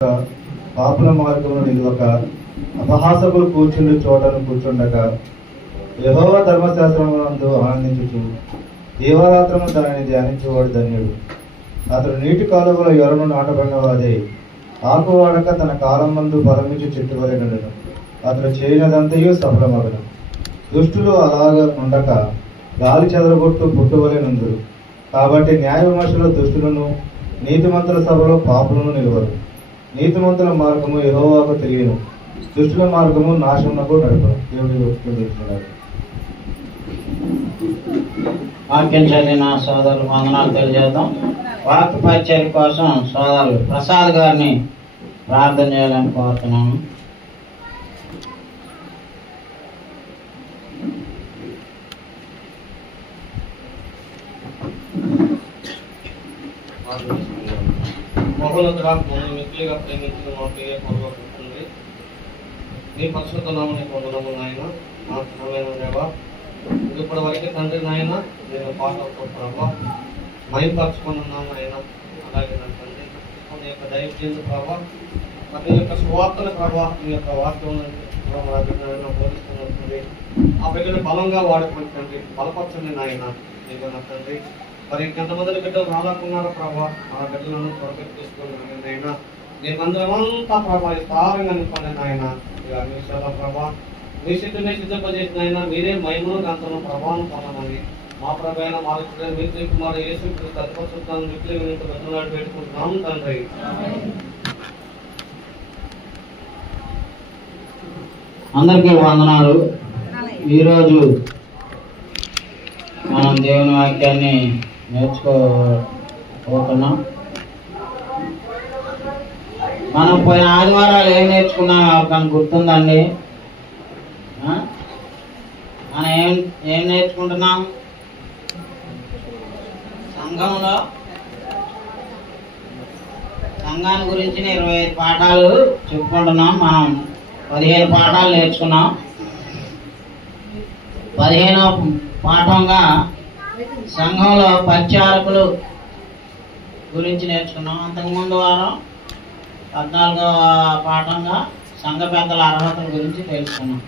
పాపుల మార్గమును నిలువక అపహాసకులు కూర్చుండి చోటను కూర్చుండక యెహోవా ధర్మశాస్త్రమునందు ఆనందించుచు దీవారాత్రము దానిని ధ్యానించేవాడు ధన్యుడు. అతడు నీటి కాలువల యొరను నాటబడినవాడే ఆకు వాడక తన కాలం మందు ఫలమిచ్చి చెట్టు వలె నుండును. అతడు చేయనదంతయు సఫలమగును. దుష్టులు అలాగ ఉండక గాలి చెదరగొట్టు పుట్టువలె నుందురు. కాబట్టి న్యాయ విమర్శలో దుష్టులను, నీతిమంతుల సభలో పాపులను నిలువరు. నీతిమంతుల మార్గము యెహోవాకు తెలియను, దుష్టుల మార్గము నాశనమునకు నడుపును. దేవుడి వాక్యం చదివిన సోదరులు వందనాలు తెలియజేద్దాం. వాక్య పరిచర్య కోసం సోదరులు ప్రసాద్ గారిని ప్రార్థన చేయాలని కోరుతున్నాను. మహోన్నతుడా, మమ్మల్ని మిక్కిలిగా ప్రేమించిన మా ప్రియ పరలోకపుత్రుడే, నీ పరిశుద్ధ నామమునకు వందనములు నాయన. నా ఘనమైన దేవా, ఇప్పటి వరకు తండ్రి నాయన నేను పాటలతో ప్రభావ మైపరచుకున్నాను నాయన. అలాగే నా తండ్రి మన యొక్క దైవజనుల ప్రభావ మన యొక్క సువార్తల ప్రభావ మీ యొక్క వాక్యం బోధిస్తున్నట్టుంది. ఆ బిడ్డలు బలంగా వాడుకుని తండ్రి బలపరచండి నాయన. నీకు నా తండ్రి మరి ఎంతమంది బిడ్డలు రాలేకున్నారో ప్రభావ ఆ బిడ్డలను త్వరగా తీసుకుని నాయన. నేను అందరమంతా ప్రభావ విస్తారంగా నింపండి నాయన. మీ సేవ ప్రభావ మీ స్థితిని సిద్ధపజేసిన అయినా మీరే మహిమను గంతను ప్రభావం పొందమని మా ప్రభైన మా మీ కుమారు యేసు తత్వశుద్ధాన్ని మిక్కిలి వినింటి బతులాడి పెట్టుకుంటున్నాము తండ్రి. అందరికీ వందనాలు. ఈరోజు మనం దేవుని వాక్యాన్ని నేర్చుకోబోతున్నాం. మనం పోయిన ఆదివారాలు ఏం నేర్చుకున్నాం ఎవరికైనా గుర్తుందండి? మనం ఏం నేర్చుకుంటున్నాం? సంఘాన్ని గురించి 25 పాఠాలు చెప్పుకుంటున్నాం. మనం 15 పాఠాలు నేర్చుకున్నాం. 15వ పాఠంగా సంఘంలో పరిచారకులు గురించి నేర్చుకున్నాం. అంతకుముందు వారం 14వ పాఠంగా సంఘ పెద్దల అర్హతల గురించి తెలుసుకున్నాం.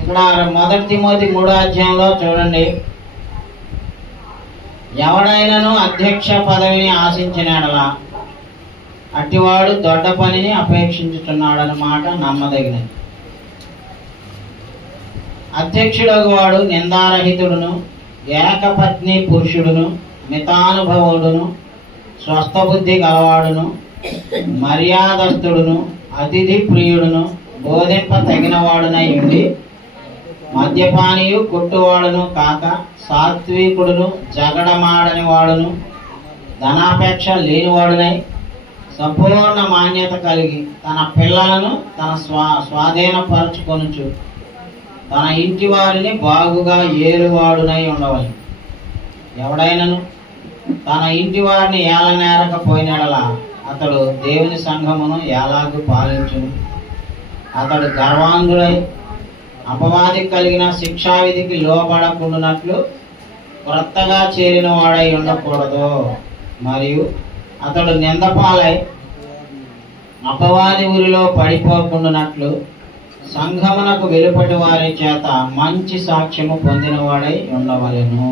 ఇక్కడ 1 తిమోతి 3వ అధ్యాయంలో చూడండి, ఎవడైనను అధ్యక్ష పదవిని ఆశించిన యెడల అట్టివాడు దొడ్డ పనిని అపేక్షించుచున్నాడన్న మాట నమ్మదగినది. అధ్యక్షుడగు వాడు నిందారహితుడును, ఏకపత్ని పురుషుడును, మితానుభవుడును, స్వస్థబుద్ధి గలవాడును, మర్యాదస్తుడును, అతిథి ప్రియుడును, బోధింప తగినవాడునై ఉండి మద్యపానియు కొట్టువాడును కాక సాత్వికుడును, జగడమాడని వాడును, ధనాపేక్ష లేనివాడునై సంపూర్ణ మాన్యత కలిగి తన పిల్లలను తన స్వాధీనపరచుకొనుచు తన ఇంటి వారిని బాగుగా ఏలువాడునై ఉండవాలి. ఎవడైనను తన ఇంటి వారిని ఏలనేరకపోయినడలా అతడు దేవుని సంఘమును ఎలాగూ పాలించును. అతడు గర్వాంధుడై అపవాది కలిగిన శిక్షావిధికి లోబడకుండానట్లు క్రొత్తగా చేరిన వాడై ఉండకూడదు. మరియు అతడు నిందపాలై అపవాది ఊరిలో పడిపోకుండానట్లు సంఘమునకు వెలుపటి వారి చేత మంచి సాక్ష్యము పొందినవాడై ఉండవలెను.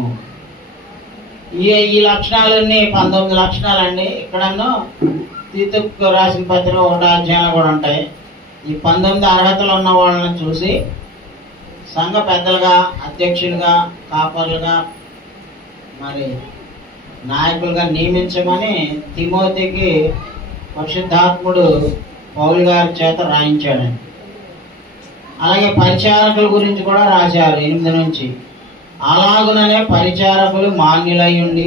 ఈ లక్షణాలన్నీ 19 లక్షణాలండి. ఇక్కడన్నో తీతుకు రాసిన పత్రిక 1వ అధ్యాయంలో కూడా ఉంటాయి. ఈ 19 అర్హతలు ఉన్న వాళ్ళని చూసి సంఘ పెద్దలుగా, అధ్యక్షులుగా, కాపర్లుగా, మరి నాయకులుగా నియమించమని తిమోతికి పరిశుద్ధాత్ముడు పౌలు గారి చేత రాయించాడండి. అలాగే పరిచారకుల గురించి కూడా రాశారు 8 నుంచి. అలాగుననే పరిచారకులు మాన్యులై ఉండి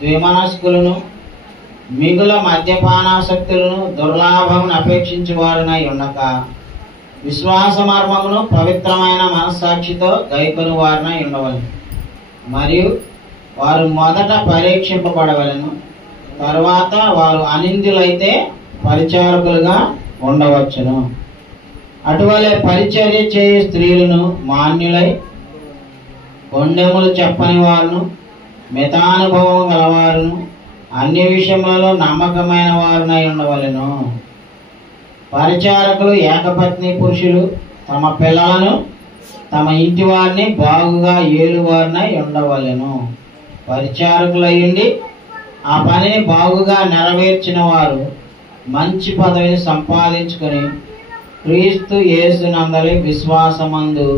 ద్విమనస్కులను, మిగుల మద్యపానాసక్తులను, దుర్లాభమును అపేక్షించు వారునై ఉండక విశ్వాస మర్మమును పవిత్రమైన మనస్సాక్షితో గైకొని వారినై ఉండవలెను. మరియు వారు మొదట పరీక్షింపబడవలెను, తరువాత వారు అనిందులైతే పరిచారకులుగా ఉండవచ్చును. అటువలే పరిచర్య చేయు స్త్రీలను మాన్యులై కొండెములు చెప్పని వారును, మితానుభవం గలవారును, అన్ని విషయములలో నమ్మకమైన వారునై ఉండవలెను. పరిచారకులు ఏకపత్ని పురుషులు తమ పిల్లలను తమ ఇంటి వారిని బాగుగా ఏలువారినై ఉండవలెను. పరిచారకులయ్యుండి ఆ పనిని బాగుగా నెరవేర్చిన వారు మంచి పదవిని సంపాదించుకొని క్రీస్తు యేసునందలి విశ్వాసమందు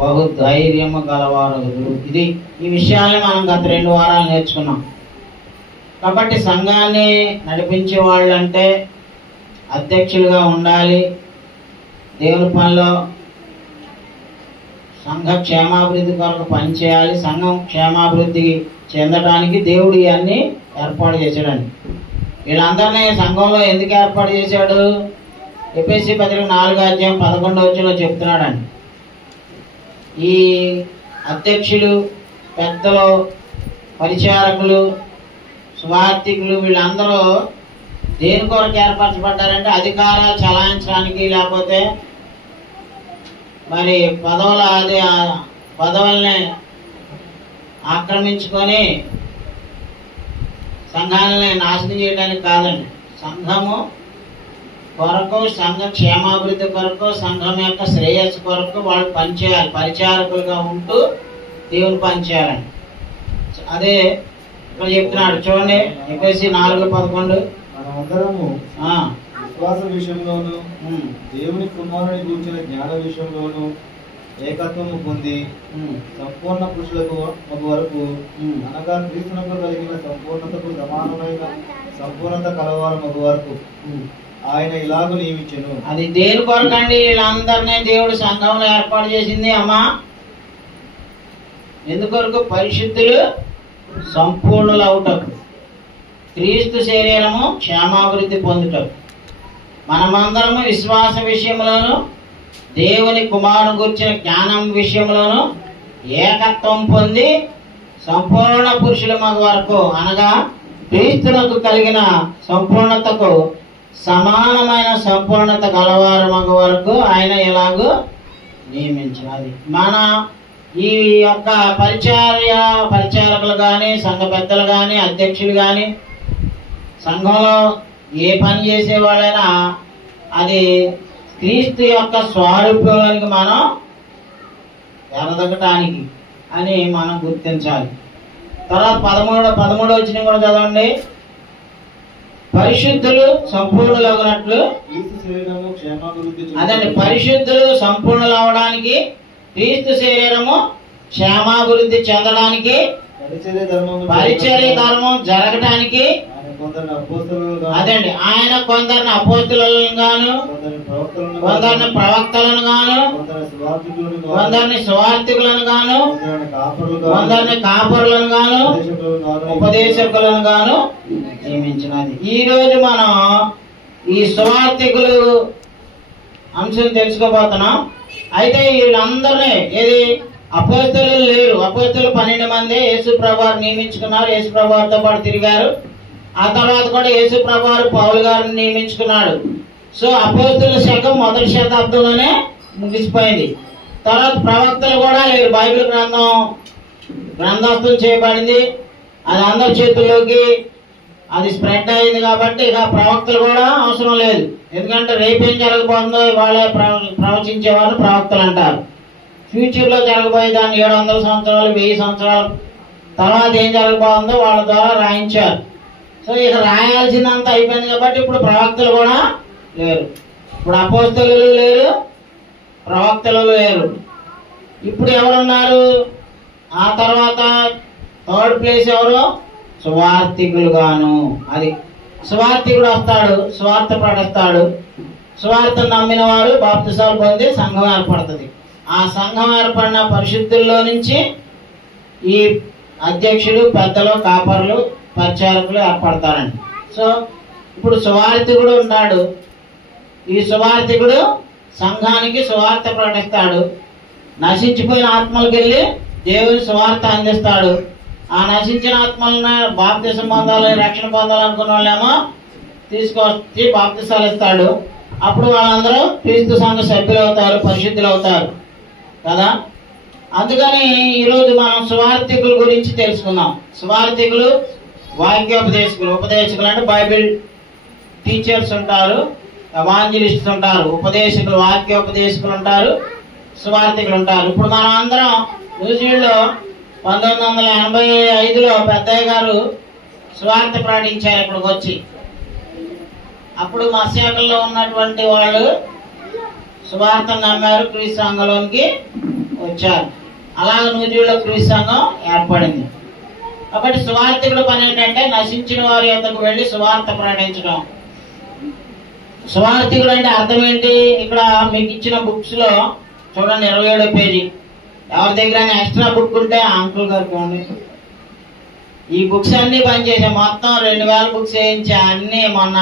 బహు ధైర్యము గలవారగుదురు. ఈ విషయాన్ని మనం గత 2 వారాలు నేర్చుకున్నాం. కాబట్టి సంఘాన్ని నడిపించే వాళ్ళు అంటే అధ్యక్షులుగా ఉండాలి. దేవుని పనిలో సంఘ క్షేమాభివృద్ధి కొరకు పనిచేయాలి. సంఘం క్షేమాభివృద్ధి చెందడానికి దేవుడు ఇవన్నీ ఏర్పాటు చేశాడండి. వీళ్ళందరినీ సంఘంలో ఎందుకు ఏర్పాటు చేశాడు? ఎఫెసీ పత్రిక 4:11 చెప్తున్నాడండి. ఈ అధ్యక్షులు, పెద్దలు, పరిచారకులు, సువార్థికులు వీళ్ళందరూ దేని కొరకు ఏర్పరచబడ్డారంటే అధికారాలు చలాయించడానికి, లేకపోతే మరి పదవుల్ని ఆక్రమించుకొని సంఘాలని నాశనం చేయడానికి కాదండి. సంఘము కొరకు, సంఘ క్షేమాభివృద్ధి కొరకు, సంఘం యొక్క శ్రేయస్సు కొరకు వాళ్ళు పనిచేయాలి. పరిచారకులుగా ఉంటూ దేవుని పనిచేయాలండి. అదే ఇక్కడ చెప్తున్నాడు చూడండి, ఎఫెసీ 4:11. మనమందరము విశ్వాస విషయంలోను దేవుని కుమారుని గురించిన జ్ఞాన విషయంలోను ఏకత్వము పొంది సంపూర్ణ పురుషులకు వరకు, అనగా క్రీస్తునకు కలిగిన సంపూర్ణతకు సమానమైన సంపూర్ణత కలవారు మగు వరకు ఆయన ఇలాగ నియమించెను. అది దేని కొరకండి? వీళ్ళందరినీ దేవుడు సంఘంలో ఏర్పాటు చేసింది అమ్మా. ఎందుకొరకు? పరిశుద్ధులు సంపూర్ణులు అవుటకు, క్రీస్తు శరీరము క్షేమాభివృద్ధి పొందుటకు. మనమందరము విశ్వాస విషయంలోను దేవుని కుమారుని గురించిన జ్ఞానం విషయంలోను ఏకత్వం పొంది సంపూర్ణ పురుషుల మగ వరకు, అనగా క్రీస్తునకు కలిగిన సంపూర్ణతకు సమానమైన సంపూర్ణత గలవారు మగ వరకు ఆయన ఎలాగో నియమించినది. మన ఈ యొక్క పరిచారకులు కానీ, సంఘ పెద్దలు కానీ, అధ్యక్షులు కానీ, సంఘంలో ఏ పని చేసే వాళ్ళైనా అది క్రీస్తు యొక్క స్వరూపానికి మనం ఎదగటానికి అని మనం గుర్తించాలి. తర్వాత 13 కూడా చదవండి. పరిశుద్ధులు సంపూర్ణులగునట్లు, అదండి పరిశుద్ధులు సంపూర్ణులు అవడానికి, క్రీస్తు శరీరము క్షేమాభివృద్ధి చెందడానికి, పరిచర్య ధర్మం జరగటానికి, అదండి ఆయన కొందరిని అపోస్తలులను గాను, కొందరిని ప్రవక్తలను గాను, కొందరిని సువార్థికులను గాను, కొందరిని కాపరులను గాను, ఉపదేశకులను గాను నియమించినది. ఈ రోజు మనం ఈ సువార్థికులు అంశం తెలుసుకోబోతున్నాం. అయితే వీళ్ళందరినీ ఏది అపోస్తలులు లేరు. అపోస్తలులు 12 మంది యేసు ప్రభువారు నియమించుకున్నారు. యేసు ప్రభువారితో పాటు తిరిగారు. ఆ తర్వాత కూడా యేసు ప్రభువారు పౌలు గారిని నియమించుకున్నాడు. సో అపోస్తలుల శకం 1వ శతాబ్దంలోనే ముగిసిపోయింది. తర్వాత ప్రవక్తలు కూడా లేరు. బైబిల్ గ్రంథస్థం చేయబడింది. అది అందరి చేతుల్లోకి అది స్ప్రెడ్ అయింది కాబట్టి ఇక ప్రవక్తలు కూడా అవసరం లేదు. ఎందుకంటే రేపేం జరగబోతుందో వాళ్ళే ప్రవచించేవారు ప్రవక్తలు అంటారు. ఫ్యూచర్ లో జరగబోయే దాన్ని 700 సంవత్సరాలు 1000 సంవత్సరాల తర్వాత ఏం జరగబోతుందో వాళ్ళ ద్వారా రాయించారు. సో ఇక రాయాల్సిందంతా అయిపోయింది కాబట్టి ఇప్పుడు ప్రవక్తలు కూడా లేరు. ఇప్పుడు అపోస్తలులు లేరు, ప్రవక్తలు లేరు. ఇప్పుడు ఎవరున్నారు? ఆ తర్వాత 3rd ప్లేస్ ఎవరు? సువార్థికులు గాను. అది సువార్థికుడు వస్తాడు, సువార్త ప్రకటిస్తాడు. సువార్త నమ్మిన వారు బాప్తిసాలు పొంది సంఘం ఏర్పడుతుంది. ఆ సంఘం ఏర్పడిన పరిశుద్ధుల్లో నుంచి ఈ అధ్యక్షులు, పెద్దలు, కాపర్లు, పరిచారకులు ఏర్పడతారండి. సో ఇప్పుడు సువార్థికుడు ఉన్నాడు. ఈ సువార్థికుడు సంఘానికి సువార్త ప్రకటిస్తాడు. నశించిపోయిన ఆత్మలకు వెళ్ళి దేవుని సువార్త అందిస్తాడు. ఆ నశించిన ఆత్మలను బాప్తిసం పొందాలి, రక్షణ పొందాలనుకున్న వాళ్ళేమో తీసుకొచ్చి బాప్తిసాలు ఇస్తాడు. అప్పుడు వాళ్ళందరూ క్రీస్తు సంఘ సభ్యులు అవుతారు, పరిశుద్ధులు అవుతారు కదా. అందుకని ఈరోజు మనం సువార్థికుల గురించి తెలుసుకుందాం. సువార్థికులు వాక్యోపదేశకులు. ఉపదేశకులు అంటే బైబిల్ టీచర్స్ ఉంటారు, ఎవాంజలిస్ట్స్ ఉంటారు, ఉపదేశకులు వాక్యోపదేశకులు ఉంటారు, సువార్థికులు ఉంటారు. ఇప్పుడు మనం అందరం న్యూజిలాండ్లో 1985లో పెద్దయ్య గారు సువార్త ప్రకటించారు ఇక్కడికి వచ్చి. అప్పుడు మత్స్యాకల్లో ఉన్నటువంటి వాళ్ళు సువార్త నమ్మారు, క్రీస్తు సంఘంలోనికి వచ్చారు. అలాగే న్యూజిలాండ్లో క్రీస్తు సంఘం ఏర్పడింది. కాబట్టి సువార్థికుల పని ఏంటంటే నశించిన వారి యొద్దకు వెళ్ళి సువార్త ప్రకటించడం. సువార్థికుడు అంటే అర్థం ఏంటి? ఇక్కడ మీకు ఇచ్చిన బుక్స్ లో చూడండి 27వ పేజీ. ఎవరి దగ్గర ఎక్స్ట్రా బుక్ ఉంటే ఆ అంకుల్ గారికి ఇవ్వండి. ఈ బుక్స్ అన్ని పనిచేసాం. మొత్తం 2000 బుక్స్ వేయించా. అన్ని మొన్న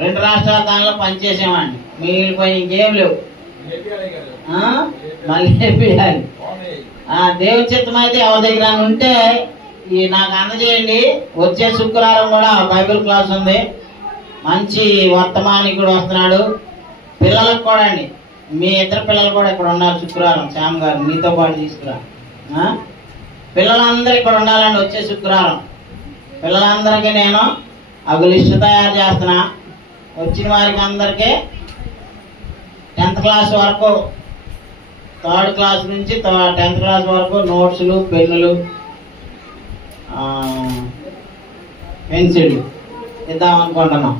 2 రాష్ట్రాల దానిలో పనిచేసామండి. మిగిలిపోయి ఇంకేం లేవు. మళ్ళీ వేయాలి. దేవుని చిత్తం అయితే ఎవరి దగ్గర ఉంటే ఈ నాకు అందజేయండి. వచ్చే శుక్రవారం కూడా బైబిల్ క్లాస్ ఉంది. మంచి వర్తమానికుడు వస్తున్నాడు. పిల్లలకు కూడా అండి, మీ ఇద్దరు పిల్లలు కూడా ఇక్కడ ఉన్నారు. శుక్రవారం శ్యామ్ గారు మీతో పాటు తీసుకురా. పిల్లలందరూ ఇక్కడ ఉండాలండి వచ్చే శుక్రవారం. పిల్లలందరికీ నేను ఒక లిస్టు తయారు చేస్తున్నా. వచ్చిన వారికి అందరికీ 10th క్లాస్ వరకు, 3rd క్లాస్ నుంచి 10th క్లాస్ వరకు నోట్స్లు, పెన్నులు, పెన్సిళ్ళు ఇద్దాం అనుకుంటున్నాం.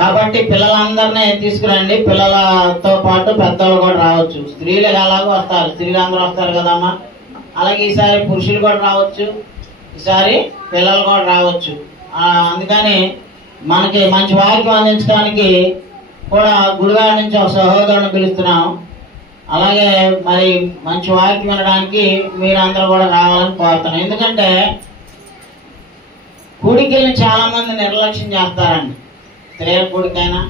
కాబట్టి పిల్లలందరినీ తీసుకురండి. పిల్లలతో పాటు పెద్దలు కూడా రావచ్చు. స్త్రీలు ఎలాగో వస్తారు, స్త్రీలు అందరూ వస్తారు కదమ్మా. అలాగే ఈసారి పురుషులు కూడా రావచ్చు, ఈసారి పిల్లలు కూడా రావచ్చు. అందుకని మనకి మంచి వాక్యం అందించడానికి కూడా గుడివాడ నుంచి ఒక సహోదరుని పిలుస్తున్నాం. అలాగే మరి మంచి వాక్యం వినడానికి మీరందరూ కూడా రావాలని కోరుతున్నాం. ఎందుకంటే కూడికల్ని చాలా మంది నిర్లక్ష్యం చేస్తారండి. స్త్రీల కూడికైనా,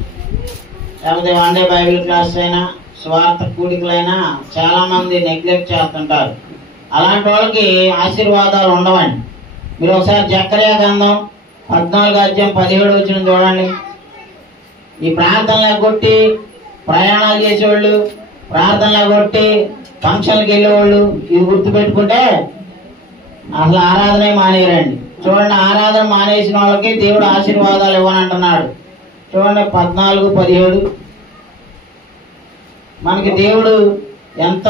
లేకపోతే వన్ డే బైబిల్ క్లాస్ అయినా, స్వార్థ కూడికలైనా చాలా మంది నెగ్లెక్ట్ చేస్తుంటారు. అలాంటి వాళ్ళకి ఆశీర్వాదాలు ఉండవండి. మీరు ఒకసారి జకర్యా గ్రంథం 14:17 చూడండి. ఈ ప్రార్థనలు ఎగ్గొట్టి ప్రయాణాలు చేసేవాళ్ళు, ప్రార్థనలు ఎగ్గొట్టి ఫంక్షన్కి వెళ్ళేవాళ్ళు ఇది గుర్తుపెట్టుకుంటే అసలు ఆరాధనే మానేరండి. చూడండి, ఆరాధన మానేసిన వాళ్ళకి దేవుడు ఆశీర్వాదాలు ఇవ్వనంటున్నాడు. చూడండి 14:17. మనకి దేవుడు ఎంత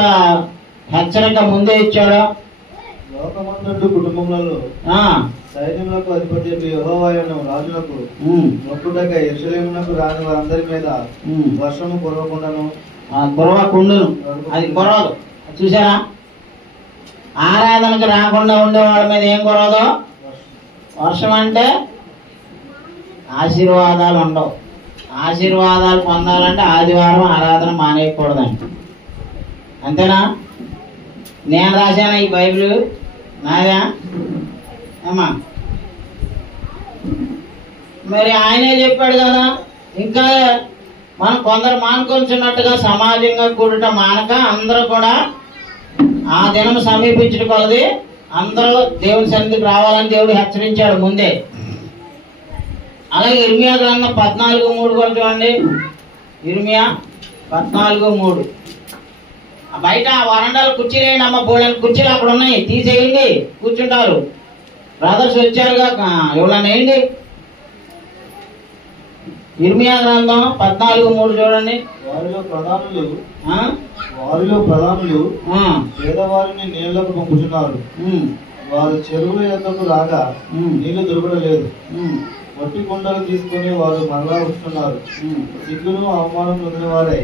హెచ్చరిక ముందే ఇచ్చాడో. లోకమంతటి కుటుంబములలో సైన్యములకు అధిపతి యెహోవాయను రాజులకు మొక్కుటకై యెరూషలేమునకు రాని వారందరి మీద వర్షము కురవకుండాను. అది కురవదు. చూసారా, ఆరాధనకు రాకుండా ఉండే వాళ్ళ మీద ఏం కురవదు? వర్షం. అంటే ఆశీర్వాదాలు ఉండవు. ఆశీర్వాదాలు పొందాలంటే ఆదివారం ఆరాధన మానేయకూడదండి. అంతేనా? నేను రాశాను ఈ బైబిల్ నాదా అమ్మా. మరి ఆయనే చెప్పాడు కదా. ఇంకా మనం కొందరు మానుకొంచున్నట్టుగా సమాజంగా కూడట మానక అందరూ కూడా ఆ దినం సమీపించడం కొలది అందరూ దేవుని సన్నిధికి రావాలని దేవుడు హెచ్చరించాడు ముందే. అలాగే ఇర్మియా గ్రంథం 14:3 కూడా చూడండి. ఇర్మియా 14:3. బయట వరండాలు కుర్చీలు వేయండి అమ్మ. బోళ్ళని కుర్చీలు అక్కడ ఉన్నాయి, తీసేయండి, కూర్చుంటారు. బ్రదర్స్ వచ్చారుగా, ఎవరన్నా వేయండి. ఇర్మియా గ్రంథం 14:3 చూడండి. వారిలో ప్రధానులు పేదవారిని నీళ్లకు పంపుతున్నారు. వారు చెరువుల యొద్దకు రాగా నీళ్లు దొరకలేదు. మట్టి కుండలు తీసుకుని వారు మరలా వస్తున్నారు. సిగ్గును అవమానం పొందిన వారై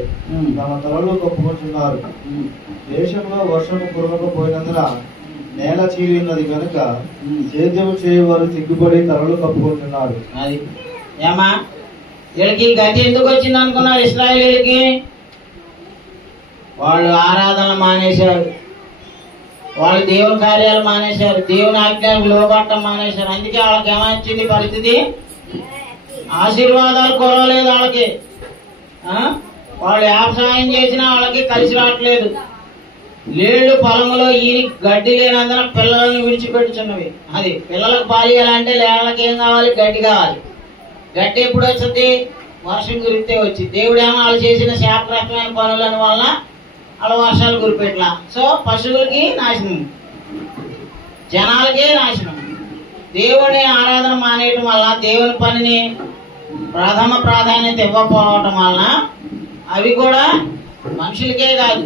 తమ తలలో కప్పుకుంటున్నారు. దేశంలో వర్షము కురవకపోయినందున నేల చీలినది కనుక సేద్యము చేయవారు సిగ్గుపడి తలలు కప్పుకుంటున్నారు. అది ఏమా వీళ్ళకి గతి ఎందుకు వచ్చింది అనుకున్నారు? ఇశ్రాయేలీయులకి వాళ్ళు ఆరాధన మానేశారు, వాళ్ళు దేవుని కార్యాలు మానేశారు, దేవుని ఆజ్ఞలకు లోబట్టం మానేశారు. అందుకే వాళ్ళకి ఏమొచ్చింది పరిస్థితి? ఆశీర్వాదాలు కురవలేదు వాళ్ళకి. వాళ్ళు వ్యవసాయం చేసినా వాళ్ళకి కలిసి రావట్లేదు. లేళ్లు పొలంలో ఈ గడ్డి లేనందున పిల్లలను విడిచిపెట్టుచున్నవి. అది పిల్లలకు పాలియాలంటే లేళ్ళకి ఏం కావాలి? గడ్డి కావాలి. గడ్డి ఎప్పుడు వచ్చింది? వర్షం కురిపితే వచ్చింది. దేవుడేమో వాళ్ళు చేసిన శాపగ్రస్తమైన పనుల వల్ల వాళ్ళ వర్షాలు కురిపెట్లా. సో పశువులకి నాశనం, జనాలకే నాశనం. దేవుని ఆరాధన మానేయటం వల్ల, దేవుని పనిని ప్రథమ ప్రాధాన్యత ఇవ్వకపోవటం వలన అవి కూడా మనుషులకే కాదు,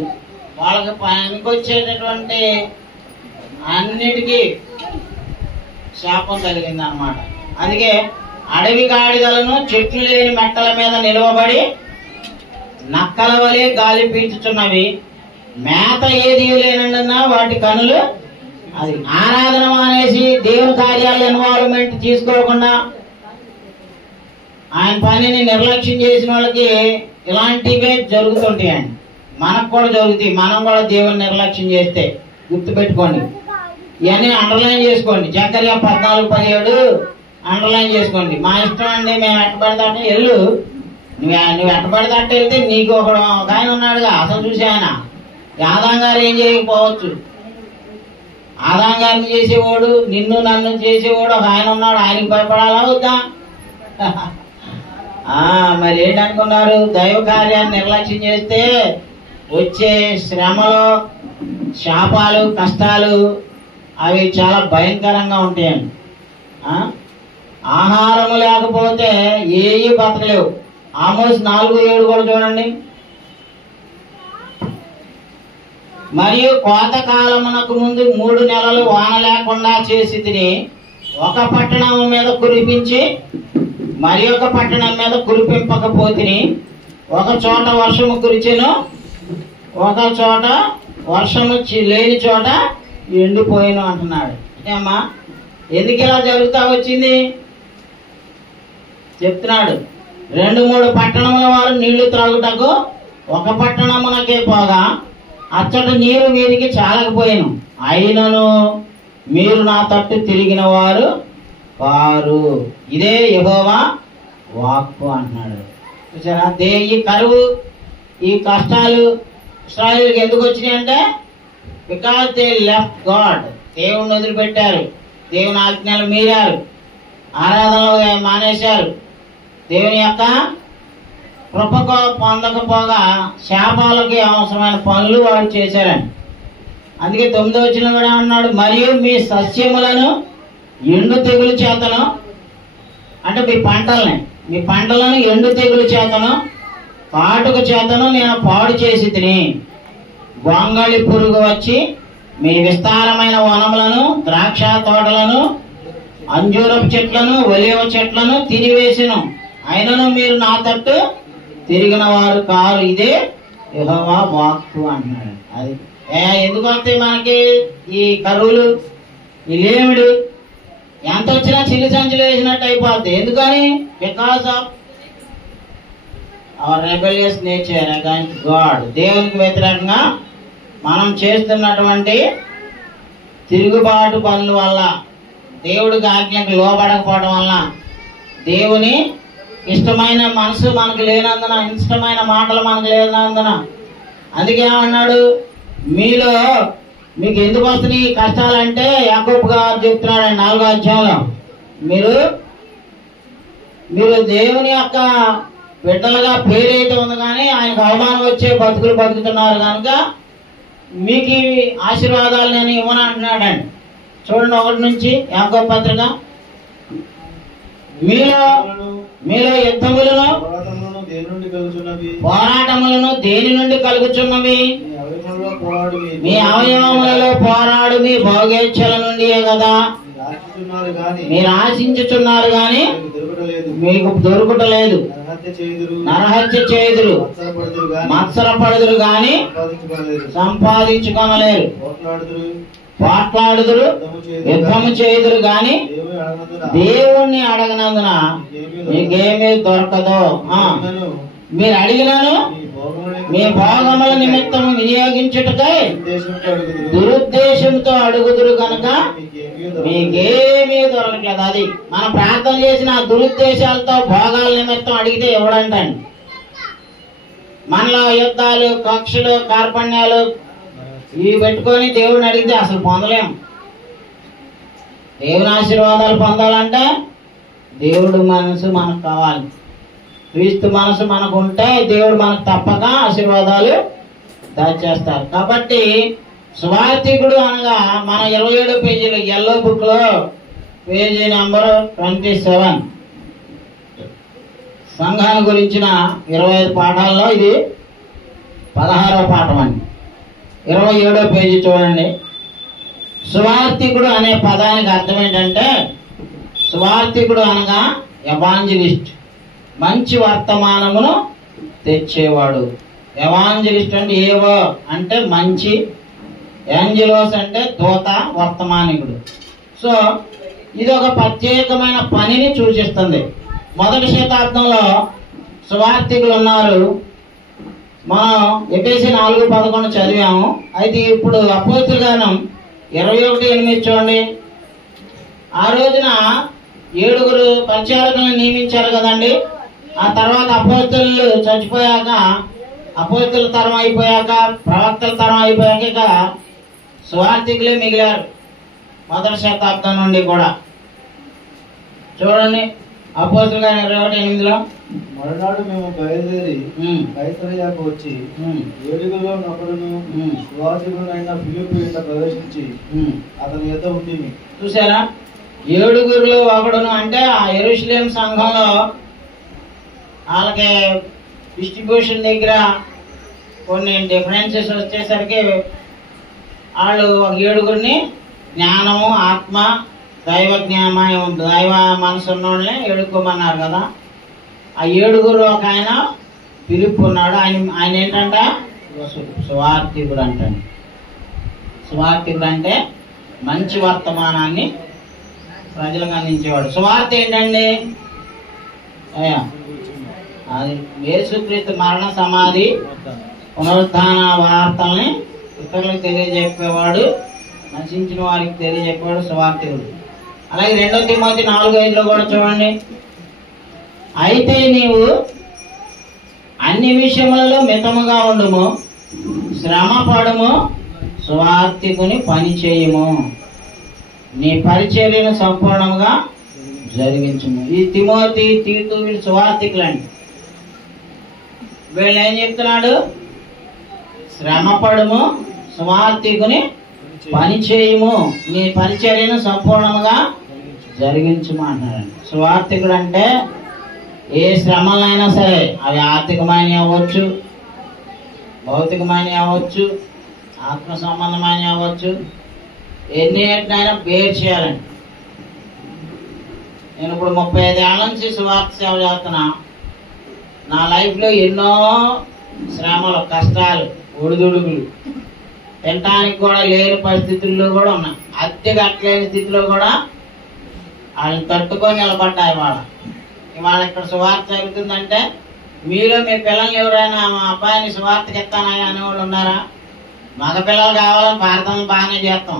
వాళ్ళకి పనికొచ్చేటటువంటి అన్నిటికీ శాపం కలిగింది అన్నమాట. అందుకే అడవి గాడిదలను చెట్లు లేని మెట్టల మీద నిలవబడి నక్కల వలె గాలి పీల్చుచున్నవి, మేత ఏది లేనందున వాటి కనులు అది. ఆరాధన మానేసి దేవుని కార్యాలు ఇన్వాల్వ్మెంట్ తీసుకోకుండా ఆయన పనిని నిర్లక్ష్యం చేసిన వాళ్ళకి ఇలాంటివే జరుగుతుంటాయండి. మనకు కూడా జరుగుతాయి. మనం కూడా దేవుని నిర్లక్ష్యం చేస్తే గుర్తుపెట్టుకోండి. ఇవన్నీ అండర్లైన్ చేసుకోండి. జకర్యా 14:17 అండర్లైన్ చేసుకోండి. మా ఇష్టం అండి, మేము ఎట్టబడతా అంటే వెళ్ళు, నువ్వు ఎట్టబడతా అంటే వెళ్తే నీకు ఒక ఆయన ఉన్నాడుగా, అసలు చూసే ఆయన ఆదాం గారు ఏం చేయకపోవచ్చు. ఆదాం గారిని చేసేవాడు, నిన్ను నన్ను చేసేవాడు ఒక ఆయన ఉన్నాడు, ఆయనకి భయపడాలా వద్దా? మరి ఏంటనుకున్నారు? దైవ కార్యాన్ని నిర్లక్ష్యం చేస్తే వచ్చే శ్రమలు, శాపాలు, కష్టాలు అవి చాలా భయంకరంగా ఉంటాయండి. ఆహారము లేకపోతే ఏవి బతకలేవు. ఆమోస్ 4:7 కూడా చూడండి. మరియు కోత కాలమునకు ముందు 3 నెలలు వాన లేకుండా చేసి తిని ఒక పట్టణం మీద కురిపించి మరి ఒక పట్టణం మీద కురిపింపకపోతిని, ఒక చోట వర్షము కురిచెను, ఒక చోట వర్షము లేని చోట ఎండిపోయిను అంటున్నాడు. ఏమ్మా, ఎందుకు ఇలా జరుగుతా వచ్చింది చెప్తున్నాడు. 2-3 పట్టణముల వారు నీళ్లు త్రాగుటకు ఒక పట్టణమునకే పోగా అచ్చట నీరు వీరికి చాలకపోయాను, అయినను మీరు నా తట్టు తిరిగిన వారు వారు, ఇదే యెహోవా వాక్కు అంటున్నాడు. చూసారా? ఈ కరువు, ఈ కష్టాలు ఇశ్రాయేలుకి ఎందుకు వచ్చినాయి అంటే బికాజ్ దే లెఫ్ట్ గాడ్. దేవుణ్ణి వదిలిపెట్టారు, దేవుని ఆజ్ఞలు మీరారు, ఆరాధనలు మానేశారు, దేవుని యొక్క కృపకు పొందకపోగా శాపాలకి అవసరమైన పనులు వాడు చేశారని. అందుకే 9వ వచనం కూడా అన్నాడు, మరియు మీ సస్యములను ఎండు తెగులు చేతను, అంటే మీ పంటలను ఎండు తెగులు చేతను కాటుక చేతను నేను పాడు చేసి తిని, గొంగళి పురుగు వచ్చి మీ విస్తారమైన వనములను, ద్రాక్ష తోటలను, అంజూరపు చెట్లను, ఒలీవ చెట్లను తినివేసిను, అయినను మీరు నా తట్టు తిరిగిన వారు కారు, ఇదే యెహోవా వాక్కు అంటున్నాడు. అది ఎందుకు వస్తాయి మనకి ఈ కరువులు, ఈ లేమిడు? ఎంత వచ్చినా చిల్లి సంచులు వేసినట్టు అయిపోద్ది. ఎందుకని? Because of our rebellious nature against God. దేవునికి వ్యతిరేకంగా మనం చేస్తున్నటువంటి తిరుగుబాటు పనుల వల్ల, దేవుడికి ఆజ్ఞకు లోబడకపోవడం వల్ల, దేవుని ఇష్టమైన మనసు మనకు లేనందున, ఇష్టమైన మాటలు మనకు లేనందున, అందుకే ఏమన్నాడు, మీకు ఎందుకు వస్తున్నాయి కష్టాలంటే యాకోబు గారు చెప్తున్నాడు 4వ అధ్యాయంలో, మీరు దేవుని యొక్క బిడ్డలుగా పేరైతే ఉంది కానీ ఆయనకు అవమానం వచ్చే బతుకులు బతుకుతున్నారు కనుక మీకు ఈ ఆశీర్వాదాలు నేను ఇవ్వను అంటున్నాడండి. చూడండి 1 నుంచి యాకోబు పత్రిక. మీలో యుద్ధములను పోరాటములను దేని నుండి కలుగుచున్నవి? మీ అవయవములలో పోరాడు మీ భోగేచ్ఛల నుండియే కదా. మీరు ఆశించుచున్నారు గాని మీకు దొరుకుటలేదు, నరహత్య చేయుదురు, మత్సరపడుదురు గాని సంపాదించుకొనలేరు, పోట్లాడుదురు, యుద్ధము చేయుదురు గాని దేవుణ్ణి అడగనందున మీకేమీ దొరకదు. మీరు అడిగినాను మీ భోగముల నిమిత్తం వినియోగించుటకై దురుద్దేశంతో అడుగుదురు కనుక మీకేమీ దొరకట్లేదు. అది మనం ప్రార్థన చేసిన దురుద్దేశాలతో భోగాల నిమిత్తం అడిగితే ఎవడంటండి? మనలో యుద్ధాలు, కక్షలు, కార్పణ్యాలు ఇవి పెట్టుకొని దేవుడిని అడిగితే అసలు పొందలేం. దేవుని ఆశీర్వాదాలు పొందాలంటే దేవుడు మనసు మనకు కావాలి. క్రీస్తు మనసు మనకు ఉంటే దేవుడు మనకు తప్పక ఆశీర్వాదాలు దాచేస్తారు. కాబట్టి సువార్థికుడు అనగా మన 27 పేజీలు ఎల్లో బుక్ లో పేజీ నెంబర్ 27. సంఘాన్ని గురించిన 25 పాఠాల్లో ఇది 16వ పాఠం అండి. 27వ పేజీ చూడండి. సువార్థికుడు అనే పదానికి అర్థం ఏంటంటే, సువార్థికుడు అనగా ఎవాంజలిస్ట్, మంచి వర్తమానమును తెచ్చేవాడు. ఎవాంజలిస్ట్ అంటే ఏవో అంటే మంచి, ఏంజలోస్ అంటే దూత, వర్తమానికుడు. సో ఇది ఒక ప్రత్యేకమైన పనిని సూచిస్తుంది. మొదటి శతాబ్దంలో సువార్థికులు ఉన్నారు. మనం ఎఫెసీ 4:11 చదివాము. అయితే ఇప్పుడు అపోస్తుల గానం 21:8 చూడండి. ఆ రోజున 7 పరిచారకులను నియమించారు కదండి. ఆ తర్వాత అపోస్తులు చచ్చిపోయాక, అపోస్తుల తరం అయిపోయాక, ప్రవక్తల తరం అయిపోయాక ఇక సువార్థికులే మిగిలారు మొదటి శతాబ్దం నుండి కూడా. చూడండి అపోస్తుల గారు 21:8. మరునాడు మేము బయలుదేరి కైసరయాకు వచ్చి 7గురిలో నొకడును సువార్థికుడైన ఫిలిప్పు ఇంట ప్రవేశించి అతని యొద్ద ఉంటిమి. చూసారా, 7గురిలో ఒకడును అంటే ఆ యెరూషలేం సంఘంలో వాళ్ళకి డిస్ట్రిబ్యూషన్ దగ్గర కొన్ని డిఫరెన్సెస్ వచ్చేసరికి వాళ్ళు 7గురిని జ్ఞానము, ఆత్మ, దైవ మనసు ఉన్నోళ్ళని ఎడుకోమన్నారు కదా. ఆ 7గురు ఒక ఆయన ఫిలిప్పు ఉన్నాడు. ఆయన ఏంటంట సువార్థికుడు అంటాడు. సువార్థికుడు అంటే మంచి వర్తమానాన్ని ప్రజలకు అందించేవాడు. సువార్త ఏంటండి? అది యేసుక్రీస్తు మరణ, సమాధి, పునరుత్థాన వార్తల్ని ఇతరులకు తెలియజెప్పేవాడు, నశించిన వారికి తెలియజెప్పేవాడు సువార్థికుడు. అలాగే 2 తిమోతి 4:5 కూడా చూడండి. అయితే నీవు అన్ని విషయములలో మితముగా ఉండుము, శ్రమ పడుము, సువార్థికుని పని చేయము, నీ పరిచర్యను సంపూర్ణంగా జరిగించుము. ఈ తిమోతి, తీతు వీళ్ళు సువార్థికులండి. వీళ్ళు ఏం చెప్తున్నాడు? శ్రమ పడుము, సువార్థికుని పని చేయము, నీ పరిచర్యను సంపూర్ణంగా జరిగించుము అంటున్నారండి. సువార్థికుడు అంటే ఏ శ్రమలైనా సరే, అవి ఆర్థికమైన అవ్వచ్చు, భౌతికమైన అవ్వచ్చు, ఆత్మ సంబంధమైన అవ్వచ్చు, ఎన్నిటినైనా బేర్ చేయాలండి. నేను ఇప్పుడు 35 ఏళ్ళ నుంచి సువార్త సేవ చేస్తున్నా. నా లైఫ్లో ఎన్నో శ్రమలు, కష్టాలు, ఒడిదుడుగులు, తినటానికి కూడా లేని పరిస్థితుల్లో కూడా ఉన్నాయి. అద్దె కట్టలేని స్థితిలో కూడా వాళ్ళని తట్టుకొని నిలబడ్డాయి. ఇవాళ ఇక్కడ సువార్త జరుగుతుందంటే మీరు మీ పిల్లల్ని ఎవరైనా మా అబ్బాయిని సువార్తకి ఎత్తానాయా అనేవాళ్ళు ఉన్నారా? మగపిల్లలు కావాలని ప్రార్థనలు బాగానే చేస్తాం.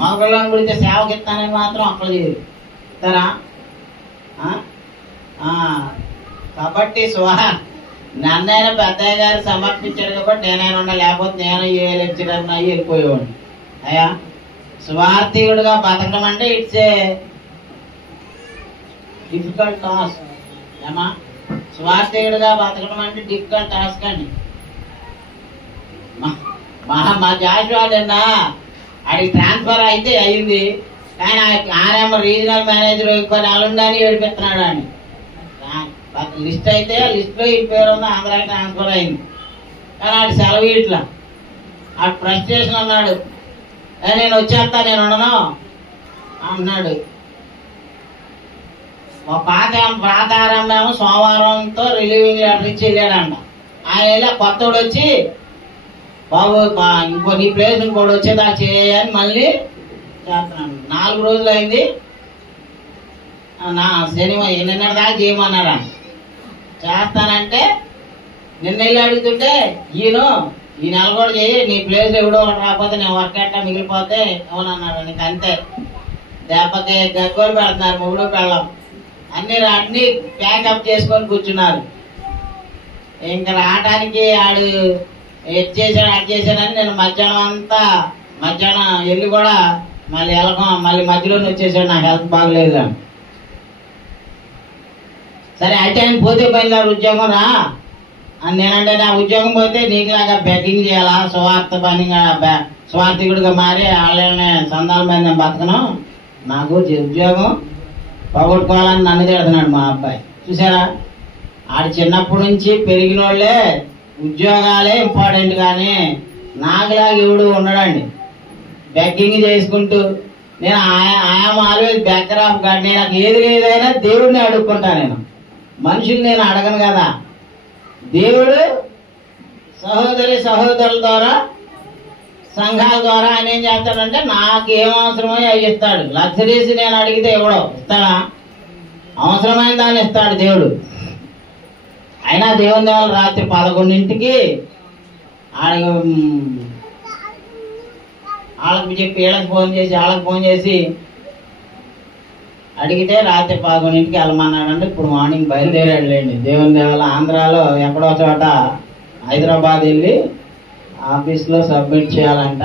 మగపిల్లని గురించి సేవకి ఎత్తానని మాత్రం అక్కడ చేయరు ఇస్తారా? కాబట్టి నన్నైనా పెద్దయ్య గారు సమర్పించాడు కాబట్టి నేనైనా ఉండాలి, లేకపోతే నేను ఏ లెక్చరర్ అయ్యి వెళ్ళిపోయేవాడిని. అయ్యా, స్వార్థికుడుగా బతకడం అంటే ఇట్స్ ఏ డిఫికల్ట్ టాస్క్. ఏమా, స్వార్థికుడుగా బతకడం అంటే డిఫికల్ట్ టాస్క్ అండి. మా జాషువా నిన్న అడిగి ట్రాన్స్ఫర్ అయితే అయింది, కానీ ఆర్ఎం రీజనల్ మేనేజర్ కొన్ని అలుండని ఏడిపిస్తున్నాడు అని. లిస్ట్ అయితే లిస్ట్ లో ఈ పేరు ఉంది, ఆంధ్రాకి ట్రాన్స్ఫర్ అయింది, కానీ ఆడు సెలవు ఇట్లా ఆ ఫ్రస్ట్రేషన్ అన్నాడు. నేను వచ్చేస్తా, నేను ఉండను అన్నాడు. మా పాత ఆరంభం సోమవారంతో రిలీవింగ్ లెటర్ ఇచ్చి వెళ్ళాడంట. ఆయన వెళ్ళి కొత్తోడు వచ్చి, బాబు ఇంకో నీ ప్లేస్ ఇంకోటి వచ్చేదా చేయని మళ్ళీ చేస్తున్నాను. 4 రోజులు అయింది. శనివారం నిన్నటి దాకా చేయమన్నారా, చేస్తానంటే నిన్న వెళ్ళి అడుగుతుంటే ఈ నెల కూడా చేయి, నీ ప్లేస్ ఎవడో ఒకటి రాకపోతే నేను వర్క్ ఎట్టా మిగిలిపోతే అవునన్నాడు. నీకు అంతే, దెబ్బకి గగ్గోలు పెడుతున్నారు మొగుడు పెళ్ళం, అన్ని ప్యాకప్ చేసుకొని కూర్చున్నారు. ఇంకా రావడానికి ఆడు ఎడ్ చేశాడని నేను మధ్యాహ్నం వెళ్ళి కూడా మళ్ళీ మధ్యలోనే వచ్చేసాడు, నా హెల్త్ బాగలేదు అని. సరే అయితే ఆయన పోతే బయలుదేరు ఉద్యోగం రా అని నేనంటే, నా ఉద్యోగం పోతే నీకులాగా బెగ్గింగ్ చేయాలా, సువార్త పని స్వార్థికుడిగా మారి వాళ్ళని సందాల మీద నేను బతకను, నాకు ఉద్యోగం పోగొట్టుకోవాలని నన్ను తిడుతున్నాడు మా అబ్బాయి. చూసారా, ఆడు చిన్నప్పటి నుంచి పెరిగిన వాళ్ళే ఉద్యోగాలే ఇంపార్టెంట్, కానీ నాకులాగా ఎవడు ఉండడండి. బెగ్గింగ్ చేసుకుంటూ నేను I'm always Becker of God. నేను నాకు ఏది లేదైనా దేవుడిని అడుక్కుంటా. నేను మనుషులు నేను అడగను కదా. దేవుడు సహోదరుల ద్వారా, సంఘాల ద్వారా ఆయన ఏం చేస్తాడంటే నాకు ఏం అవసరమో అవి ఇస్తాడు. లగ్జరీస్ నేను అడిగితే ఎవడో ఇస్తాడా? అవసరమైన దాన్ని ఇస్తాడు దేవుడు. అయినా దేవుని దేవాల రాత్రి 11ంటికి వాళ్ళకి చెప్పి వీళ్ళకి ఫోన్ చేసి అడిగితే రాత్రి 11ంటికి వెళ్ళమన్నాడంటే ఇప్పుడు మార్నింగ్ బయలుదేరాడులేండి. దేవుని దేవాల ఆంధ్రాలో ఎక్కడో చోట హైదరాబాద్ వెళ్ళి ఆఫీస్లో సబ్మిట్ చేయాలంట.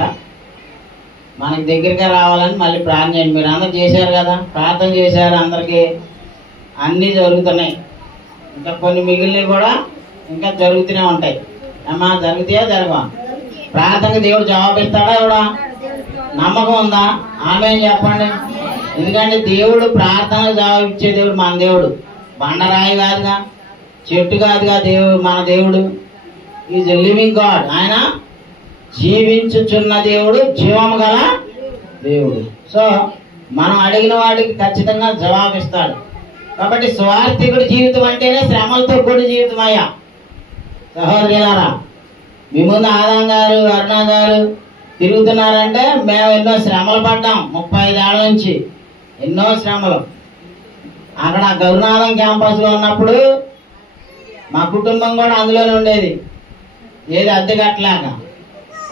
మనకి దగ్గరగా రావాలని మళ్ళీ ప్లాన్ చేయండి. మీరు అందరు చేశారు కదా, ప్రార్థన చేశారు, అందరికీ అన్నీ జరుగుతున్నాయి. ఇంకా కొన్ని మిగిలినవి కూడా ఇంకా జరుగుతూనే ఉంటాయి. అమ్మా జరుగుతాయా జరగవా? ప్రార్థనకి దేవుడు జవాబిస్తాడా ఎవడా? నమ్మకం ఉందా? ఆమె చెప్పండి. ఎందుకంటే దేవుడు ప్రార్థనకు జవాబిచ్చే దేవుడు మన దేవుడు. బండరాయి కాదుగా, చెట్టు కాదుగా దేవుడు. మన దేవుడు ఈజ్ ఎ లివింగ్ గాడ్. ఆయన జీవించుచున్న దేవుడు, జీవము గల దేవుడు. సో మనం అడిగిన వాడికి ఖచ్చితంగా జవాబిస్తాడు. కాబట్టి స్వార్థికుడి జీవితం అంటేనే శ్రమలతో కూడిన జీవితం. అయ్యా సహోదరులారా, మీ ముందు ఆదాం గారు, అరుణ గారు తిరుగుతున్నారంటే మేము ఎన్నో శ్రమలు పడ్డాం. 35 ఏళ్ల నుంచి ఎన్నో శ్రమలు. అక్కడ గరునాథం క్యాంపస్లో ఉన్నప్పుడు మా కుటుంబం కూడా అందులోనే ఉండేది. ఏది అద్దె కట్టలేక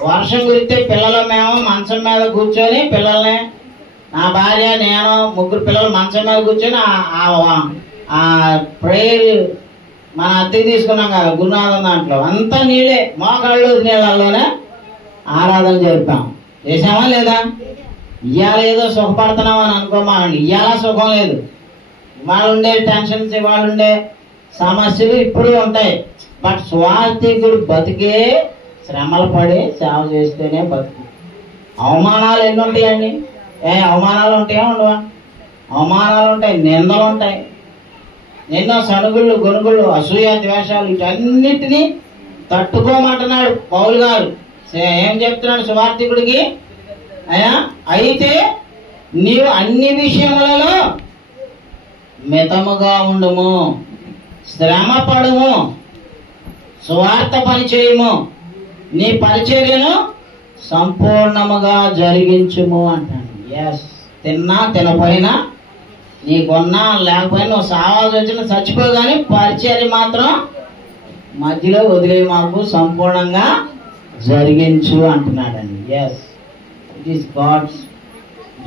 వర్షం కురిస్తే పిల్లలు మేము మంచం మీద కూర్చొని, పిల్లల్ని నా భార్య నేను 3 పిల్లలు మంచం మీద కూర్చొని ఆ ప్రేయర్ మన అద్దెకి తీసుకున్నాం కదా గురునాథం, దాంట్లో అంతా నీళ్ళే, మోకాళ్ళు నీళ్ళల్లోనే ఆరాధన జరిపాం. చేసామా లేదా? ఇవాళ ఏదో సుఖపడుతున్నాం అని అనుకోమానండి. ఇవాళ సుఖం లేదు. ఇవాళ ఉండే టెన్షన్స్, ఇవాళ ఉండే సమస్యలు ఇప్పుడు ఉంటాయి. బట్ స్వార్థికుడు బతికే శ్రమలు పడి సేవ చేస్తేనే బతుకు. అవమానాలు ఎన్ని ఉంటాయండి? అవమానాలు ఉంటాయా ఉండవా? అవమానాలు ఉంటాయి, నిందలు ఉంటాయి, ఎన్నో సణుగుళ్ళు, గొనుగుళ్ళు, అసూయ, ద్వేషాలు, వీటన్నిటినీ తట్టుకోమంటున్నాడు పౌలు గారు. ఏం చెప్తున్నాడు సువార్థికుడికి? అయితే నీవు అన్ని విషయములలో మితముగా ఉండుము, శ్రమ పడుము, సువార్త పరిచయము, నీ పరిచర్యను సంపూర్ణముగా జరిగించుము అంటాడు. ఎస్, తిన్నా తినపోయినా, నీకున్నా లేకపోయినా, నువ్వు సావాల్సి వచ్చిన చచ్చిపోగానే పరిచర్య మాత్రం మధ్యలో వదిలే మాకు సంపూర్ణంగా జరిగించు అంటున్నాడండి. Yes, it is God's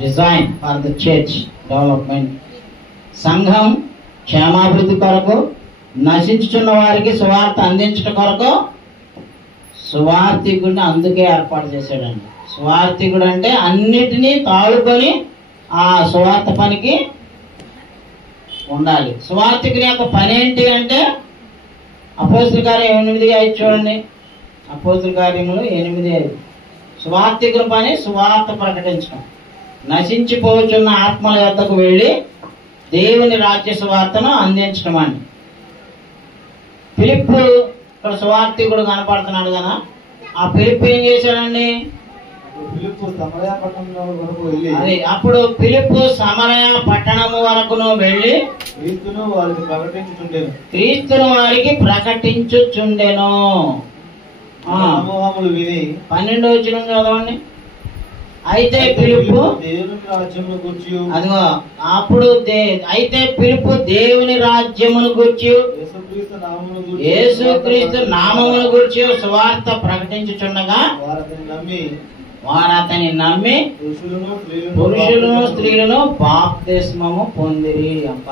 design for the church development. సంఘం క్షేమాభివృద్ధి కొరకు, నశించుచున్న వారికి సువార్త అందించడం కొరకు సువార్థికుడిని అందుకే ఏర్పాటు చేశాడండి. సువార్థికుడు అంటే అన్నిటినీ తాళుకొని ఆ సువార్త పనికి ఉండాలి. సువార్థికుని యొక్క పని ఏంటి అంటే అపోస్తుల కార్యం 8:5 చూడండి. అపోస్తుల కార్యములు 8:5. సువార్థికుని పని సువార్త ప్రకటించడం, నశించిపోతున్న ఆత్మల యొద్దకు వెళ్ళి దేవుని రాజ్య సువార్తను అందించడం అండి. ఫిలిప్పు ఇక్కడ సువార్థికుడు కనపడుతున్నాడు కదా. ఆ ఫిలిప్పు ఏం చేశాడండి? అప్పుడు ఫిలిప్పు సమరయ పట్టణము వరకును వెళ్ళి క్రీస్తును వారికి ప్రకటించుచుండెను. 12వ వచనం చదవండి. అయితే పిలుపు అదిగో అప్పుడు అయితే పిలుపు దేవుని రాజ్యమును గూర్చి, యేసుక్రీస్తు నామమును గూర్చి సువార్త ప్రకటించుచుండగా వారు అతని నమ్మి పురుషులను స్త్రీలను బాప్తిస్మము పొందిరి. అప్ప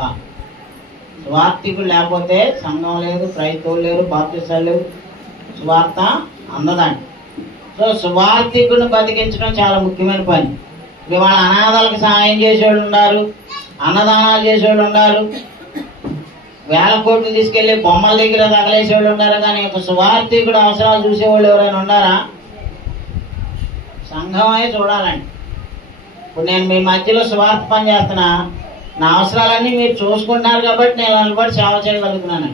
సువార్తికులు లేకపోతే సంఘం లేదు, క్రైస్తవులు లేరు, బాప్తిసాలు లేవు, సువార్త అందదండి. సో సువార్థికుడిని బతికించడం చాలా ముఖ్యమైన పని. ఇవాళ అనాథాలకు సహాయం చేసేవాళ్ళు ఉన్నారు, అన్నదానాలు చేసేవాళ్ళు ఉన్నారు, 1000 కోట్లు తీసుకెళ్లి బొమ్మల దగ్గర తగలేసేవాళ్ళు ఉన్నారు. కానీ ఒక సువార్థికుడు అవసరాలు చూసేవాళ్ళు ఎవరైనా ఉన్నారా? సంఘమే చూడాలండి. ఇప్పుడు నేను మీ మధ్యలో స్వార్థ పని చేస్తున్నా, నా అవసరాలన్నీ మీరు చూసుకుంటున్నారు కాబట్టి నేను నిలబడి సేవ చేయగలుగుతున్నాను.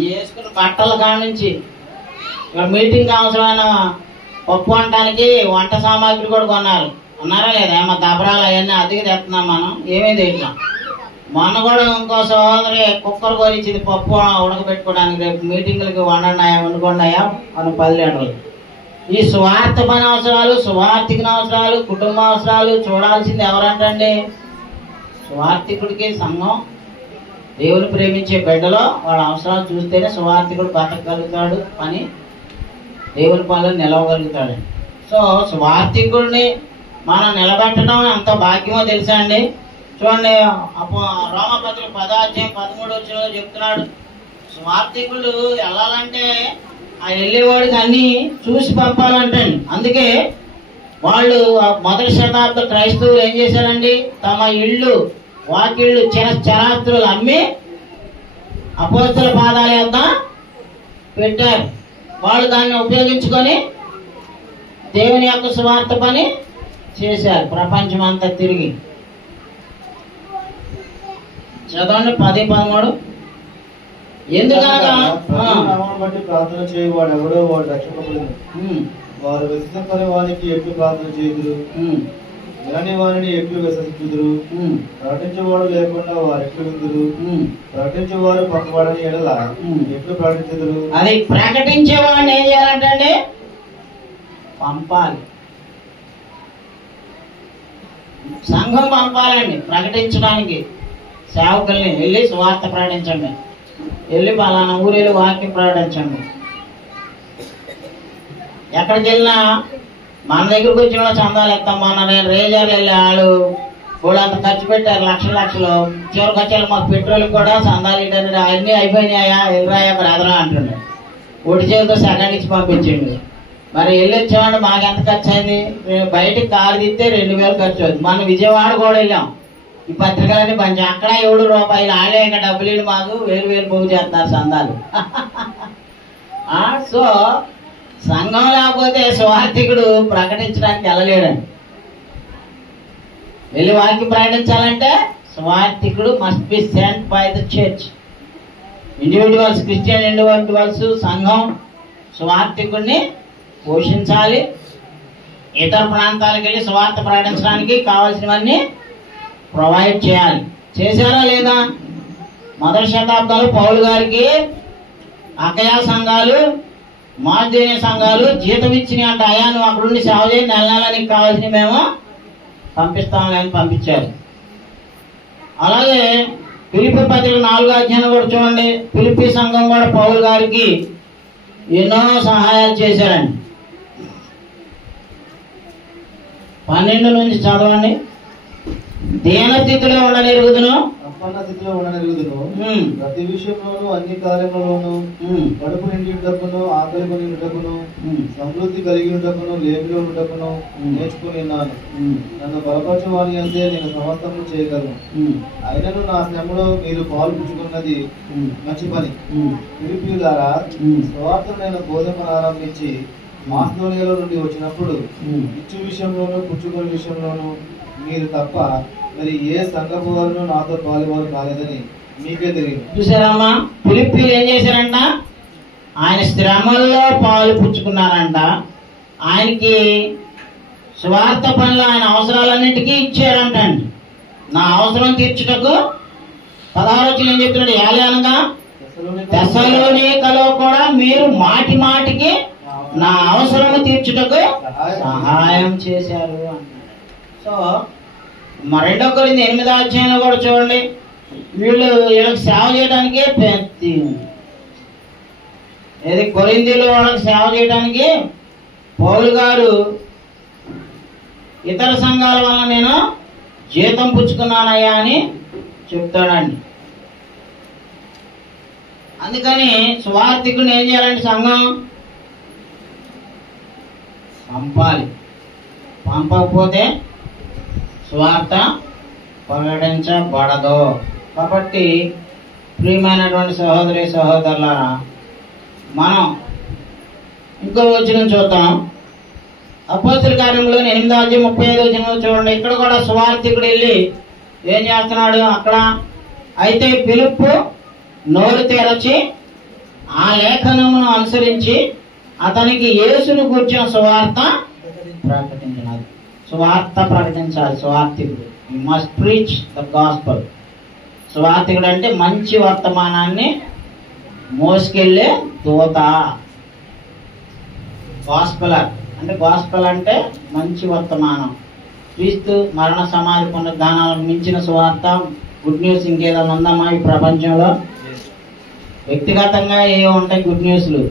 ఈ వేసుకున్న బట్టల కాడ నుంచి ఇక్కడ మీటింగ్ అవసరమైన పప్పు వండటానికి వంట సామాగ్రి కూడా కొన్నారు. ఉన్నారా లేదా? ఏమో దబరాలు అవన్నీ అద్దెకి తెస్తున్నాం మనం, ఏమీ తెచ్చాం. మొన్న కూడా ఇంకో సోదరి కుక్కర్ కొనిచ్చింది పప్పు ఉడకబెట్టుకోవడానికి, రేపు మీటింగ్లకి వండుకున్నాయా మనం 10 లీటర్లు. ఈ స్వార్థ పని అవసరాలు, స్వార్థికుని అవసరాలు, కుటుంబ అవసరాలు చూడాల్సింది ఎవరంటండి? స్వార్థికుడికి సంఘం, దేవుని ప్రేమించే బిడ్డలో వాళ్ళ అవసరాలు చూస్తేనే స్వార్థికుడు బతకగలుగుతాడు, పని దేవుని పనులు నిలవగలుగుతాడు. సో స్వార్థికుడిని మనం నిలబెట్టడం ఎంత భాగ్యమో తెలుసా అండి? చూడండి, రోమపత్రిక 10:13 చెప్తున్నాడు, స్వార్థికులు వెళ్ళాలంటే ఆ వెళ్ళేవాడికి అన్ని చూసి పంపాలంటండి. అందుకే వాళ్ళు మొదటి శతాబ్ద క్రైస్తవులు ఏం చేశారండి? తమ ఇళ్ళు వాకిళ్ళు చరాస్తులు అమ్మి అపోస్తల పాదాల యొద్ద పెట్టారు. వాళ్ళు దాన్ని ఉపయోగించుకొని దేవుని యొక్క సువార్త పని చేశారు ప్రపంచం అంతా తిరిగి. చదవండి 10:13. ఎందుకనగా బట్టి ప్రార్థన చేయవాడు ఎవడో వాడు రక్షింపబడును. వారు విశ్వసింపని వారికి ఎట్లు ప్రార్థన చేయుదురు, వినని వారిని ఎట్లు విశ్వసించుదురు. ప్రకటించేవాడు లేకుండా వారు ఎట్లు విందురు, ప్రకటించేవారు పంపబడని ఎడల ఎట్లు ప్రకటించుదురు. అది ప్రకటించేవాడిని ఏం చేయాలంటే పంపాలి. సంఘం పంపాలండి ప్రకటించడానికి. సేవకుల్ని వెళ్ళి సువార్త ప్రకటించండి, వెళ్ళి పలానా ఊరిలో వాక్యం ప్రకటించండి. ఎక్కడికి వెళ్ళినా మన దగ్గరకు వచ్చిన వాళ్ళు చందాలు ఇస్తాం. మొన్న నేను రేజర్ వెళ్ళి వాళ్ళు అంత ఖర్చు పెట్టారు, లక్షలు. చివరికి వచ్చేది మాకు పెట్రోల్ కూడా చందాలు ఇటండి, అన్నీ అయిపోయినాయా, వెళ్ళరాయా బ్రదరా అంటుండే. ఒడి చేతితో సెకండ్ ఇచ్చి పంపించండి. మరి వెళ్ళి వచ్చామండి, మాకు ఎంత ఖర్చు అయింది? బయటకు కారు తిస్తే 2000 ఖర్చు అవుతుంది. మనం విజయవాడ కూడా వెళ్ళాం, ఈ పత్రికలన్నీ పంచి అక్కడ 7 రూపాయలు, ఆడే ఇంకా డబ్బులు ఇవ్వండి మాకు 1000 పోగు చేస్తున్నారు చందాలు. సో సంఘం లేకపోతే స్వార్థికుడు ప్రకటించడానికి వెళ్ళలేడండి. వెళ్ళి వాక్యం ప్రకటించాలంటే స్వార్థికుడు must be sent by the church. Individuals, Christian individuals, సంఘం స్వార్థికుడిని పోషించాలి. ఇతర ప్రాంతాలకు వెళ్ళి స్వార్థ ప్రకటించడానికి కావాల్సినవన్నీ ప్రొవైడ్ చేయాలి. చేశారా లేదా? మొదటి శతాబ్దంలో పౌలు గారికి అకయా సంఘాలు, మాదినే సంఘాలు జీతం ఇచ్చినాయి అంట. అయ్యా నువ్వు అక్కడుండి సేవ చేయి, నెల నీకు కావాల్సినవి మేము పంపిస్తామని అని పంపించారు. అలాగే ఫిలిప్పీ పత్రిక 4వ కూడా చూడండి. ఫిలిప్పీ సంఘం కూడా పౌలు గారికి ఎన్నో సహాయాలు చేశారండి. 12 నుంచి చదవండి. దీనస్థితిలో ఉండనెరుగుదును, సంపన్న స్థితిలో ఉండనెరుగుదును, ప్రతి విషయంలోనూ అన్ని కార్యములలోనూ కడుపు నిండుటకును, ఆకలి నిండుటకును, సమృద్ధి కలిగి ఉండకును, లేమిలో ఉండకును నేర్చుకుని ఉన్నాను. నన్ను బలపరచు వాని అంతే నేను సమస్తము చేయగలను. అయినను నా శ్రమలో మీరు పాల్పుచ్చుకున్నది మంచి పని. ఫిలిప్పీయులారా, స్వార్థమైన బోధన ఆరంభించి మాసిదోనియాలో నుండి వచ్చినప్పుడు ఇచ్చు విషయంలోనూ పుచ్చుకునే విషయంలోనూ మీరు తప్ప మరి ఏ సంఘపు వారు నాతో పాలువారు కాలేదని మీకే తెలియదు. చూసారమ్మా, ఫిలిప్పీలు ఏం చేశారంట? ఆయన శ్రమల్లో పాలు పుచ్చుకున్నారంట. ఆయనకి స్వార్థ పనులు ఆయన అవసరాలన్నిటికీ ఇచ్చారంట అండి. నా అవసరం తీర్చుటకు 16 ఏం చెప్తున్నాడు? ఏలయనగా తెస్సలోనికలో కూడా మీరు మాటి మాటికి నా అవసరము తీర్చుటకు సహాయం చేశారు అన్నాడు. సో 2 కొరింథీ 8వ కూడా చూడండి. వీళ్ళకి సేవ చేయడానికి కొరింథీలో వాళ్ళకి సేవ చేయడానికి పౌలు గారు ఇతర సంఘాల వల్ల నేను జీతం పుచ్చుకున్నానయ్యా అని చెప్తాడండి. అందుకని స్వార్థికుడిని ఏం చేయాలంటే సంఘం పంపాలి. పంపకపోతే స్వార్థ ప్రకటించబడదు. కాబట్టి ప్రియమైనటువంటి సహోదరి సహోదరులారా, మనం ఇంకో వచనం చూద్దాం. అపోస్తుల కార్యంలో 8:35 చూడండి. ఇక్కడ కూడా సువార్థికుడు వెళ్ళి ఏం చేస్తున్నాడు అక్కడ? అయితే ఫిలిప్పు నోరు తెరచి ఆ లేఖనమును అనుసరించి అతనికి యేసును కూర్చిన సువార్త ప్రకటించినది. సువార్త ప్రకటించాలి సువార్థికుడు. You must preach the gospel. సువార్థికుడు అంటే మంచి వర్తమానాన్ని మోసుకెళ్ళే దూత. గాస్పలర్ అంటే, గాస్పల్ అంటే మంచి వర్తమానం. క్రీస్తు మరణ సమాధి పునరుద్ధానాలను మించిన సువార్త, గుడ్ న్యూస్ ఇంకేదైనా ఉందమ్మా ఈ ప్రపంచంలో? వ్యక్తిగతంగా ఏ ఉంటాయి గుడ్ న్యూస్లు?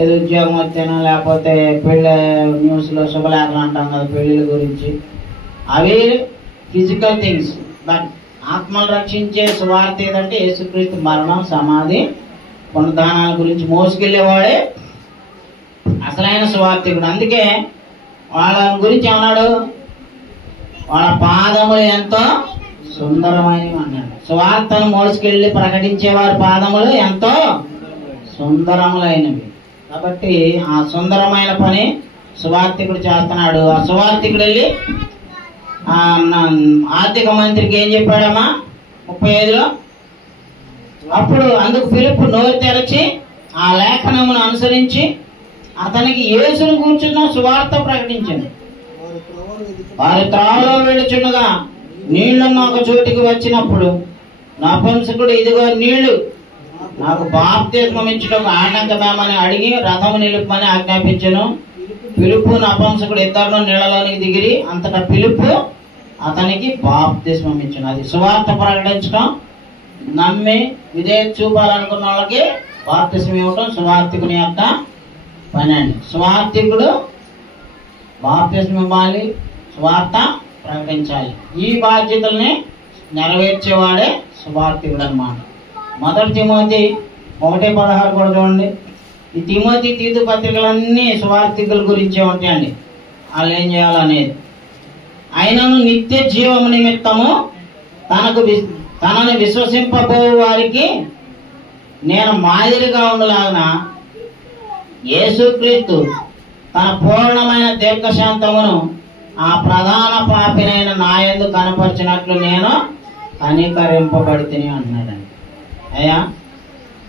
ఏదో ఉద్యోగం వచ్చానో లేకపోతే పెళ్ళి న్యూస్లో శుభలేఖలు అంటాం కదా పెళ్ళిళ్ళ గురించి. అవి ఫిజికల్ థింగ్స్. బట్ ఆత్మలు రక్షించే సువార్త ఏదంటే యేసుక్రీస్తు మరణం, సమాధి, పునరుద్ధానాల గురించి మోసుకెళ్ళేవాడే అసలైన సువార్థికుడు. అందుకే వాళ్ళ గురించి ఏమన్నాడు? వాళ్ళ పాదములు ఎంతో సుందరమైనవి అన్నాడు. సువార్తను మోసుకెళ్ళి ప్రకటించే వారి పాదములు ఎంతో సుందరములైనవి. కాబట్టి ఆ సుందరమైన పని సువార్థికుడు చేస్తున్నాడు. ఆ సువార్థికుడు వెళ్ళి ఆర్థిక మంత్రికి ఏం చెప్పాడమ్మా 35లో? అప్పుడు అందుకు ఫిలిప్పు నోరు తెరచి ఆ లేఖనమును అనుసరించి అతనికి యేసును కూర్చున్న సువార్త ప్రకటించింది. వారి త్రావలో వెళుచుండగా నీళ్లున్న ఒక చోటికి వచ్చినప్పుడు నపుంసకుడు, ఇదిగో నీళ్లు, నాకు బాప్తిస్మం ఇచ్చుటకు ఆటంకమేమని అడిగి రథము నిలుపమని ఆజ్ఞాపించెను. ఫిలిప్పు నపుంసకుడు ఇద్దరు నీళ్లలోనికి దిగిరి. అంతటా ఫిలిప్పు అతనికి బాప్తిస్మం ఇచ్చును. అది సువార్త ప్రకటించడం, నమ్మి విధేయత చూపాలనుకున్న వాళ్ళకి బాప్తిస్మం ఇవ్వటం సువార్థికుని యొక్క పని అండి. సువార్థికుడు బాప్తిస్మం ఇవ్వాలి, సువార్త ప్రకటించాలి. ఈ బాధ్యతల్ని నెరవేర్చేవాడే సువార్థికుడు అన్నమాట. 1 తిమోతి 1:16 కూడా చూడండి. ఈ తిమోతి, తీతు పత్రికలన్నీ సువార్థికుల గురించే ఉంటాయండి. వాళ్ళు ఏం చేయాలనేది. ఆయనను నిత్య జీవము నిమిత్తము తనను విశ్వసింపబో వారికి నేను మాదిరిగా ఉండలాగిన యేసుక్రీస్తు తన పూర్ణమైన దీర్ఘశాంతమును ఆ ప్రధాన పాపినైన నాయందు కనపరిచినట్లు నేను కనికరింపబడితిని అంటున్నాడండి. అయ్యా,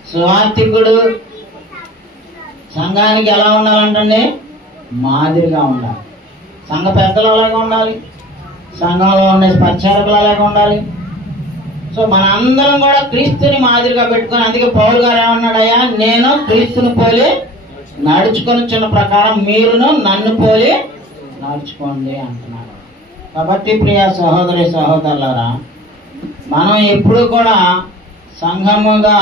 సువార్థికుడు సంఘానికి ఎలా ఉండాలంటండి? మాదిరిగా ఉండాలి. సంఘ పెద్దలు అలాగే ఉండాలి, సంఘంలో ఉండే పరిచారకులు అలాగే ఉండాలి. సో మనందరం కూడా క్రీస్తుని మాదిరిగా పెట్టుకుని, అందుకే పౌలు గారు ఏమన్నాడయ్యా, నేను క్రీస్తుని పోలి నడుచుకొని చిన్న ప్రకారం మీరును నన్ను పోలి నడుచుకోండి అంటున్నాడు. కాబట్టి ప్రియ సహోదరి సహోదరులారా, మనం ఎప్పుడు కూడా సంఘముగా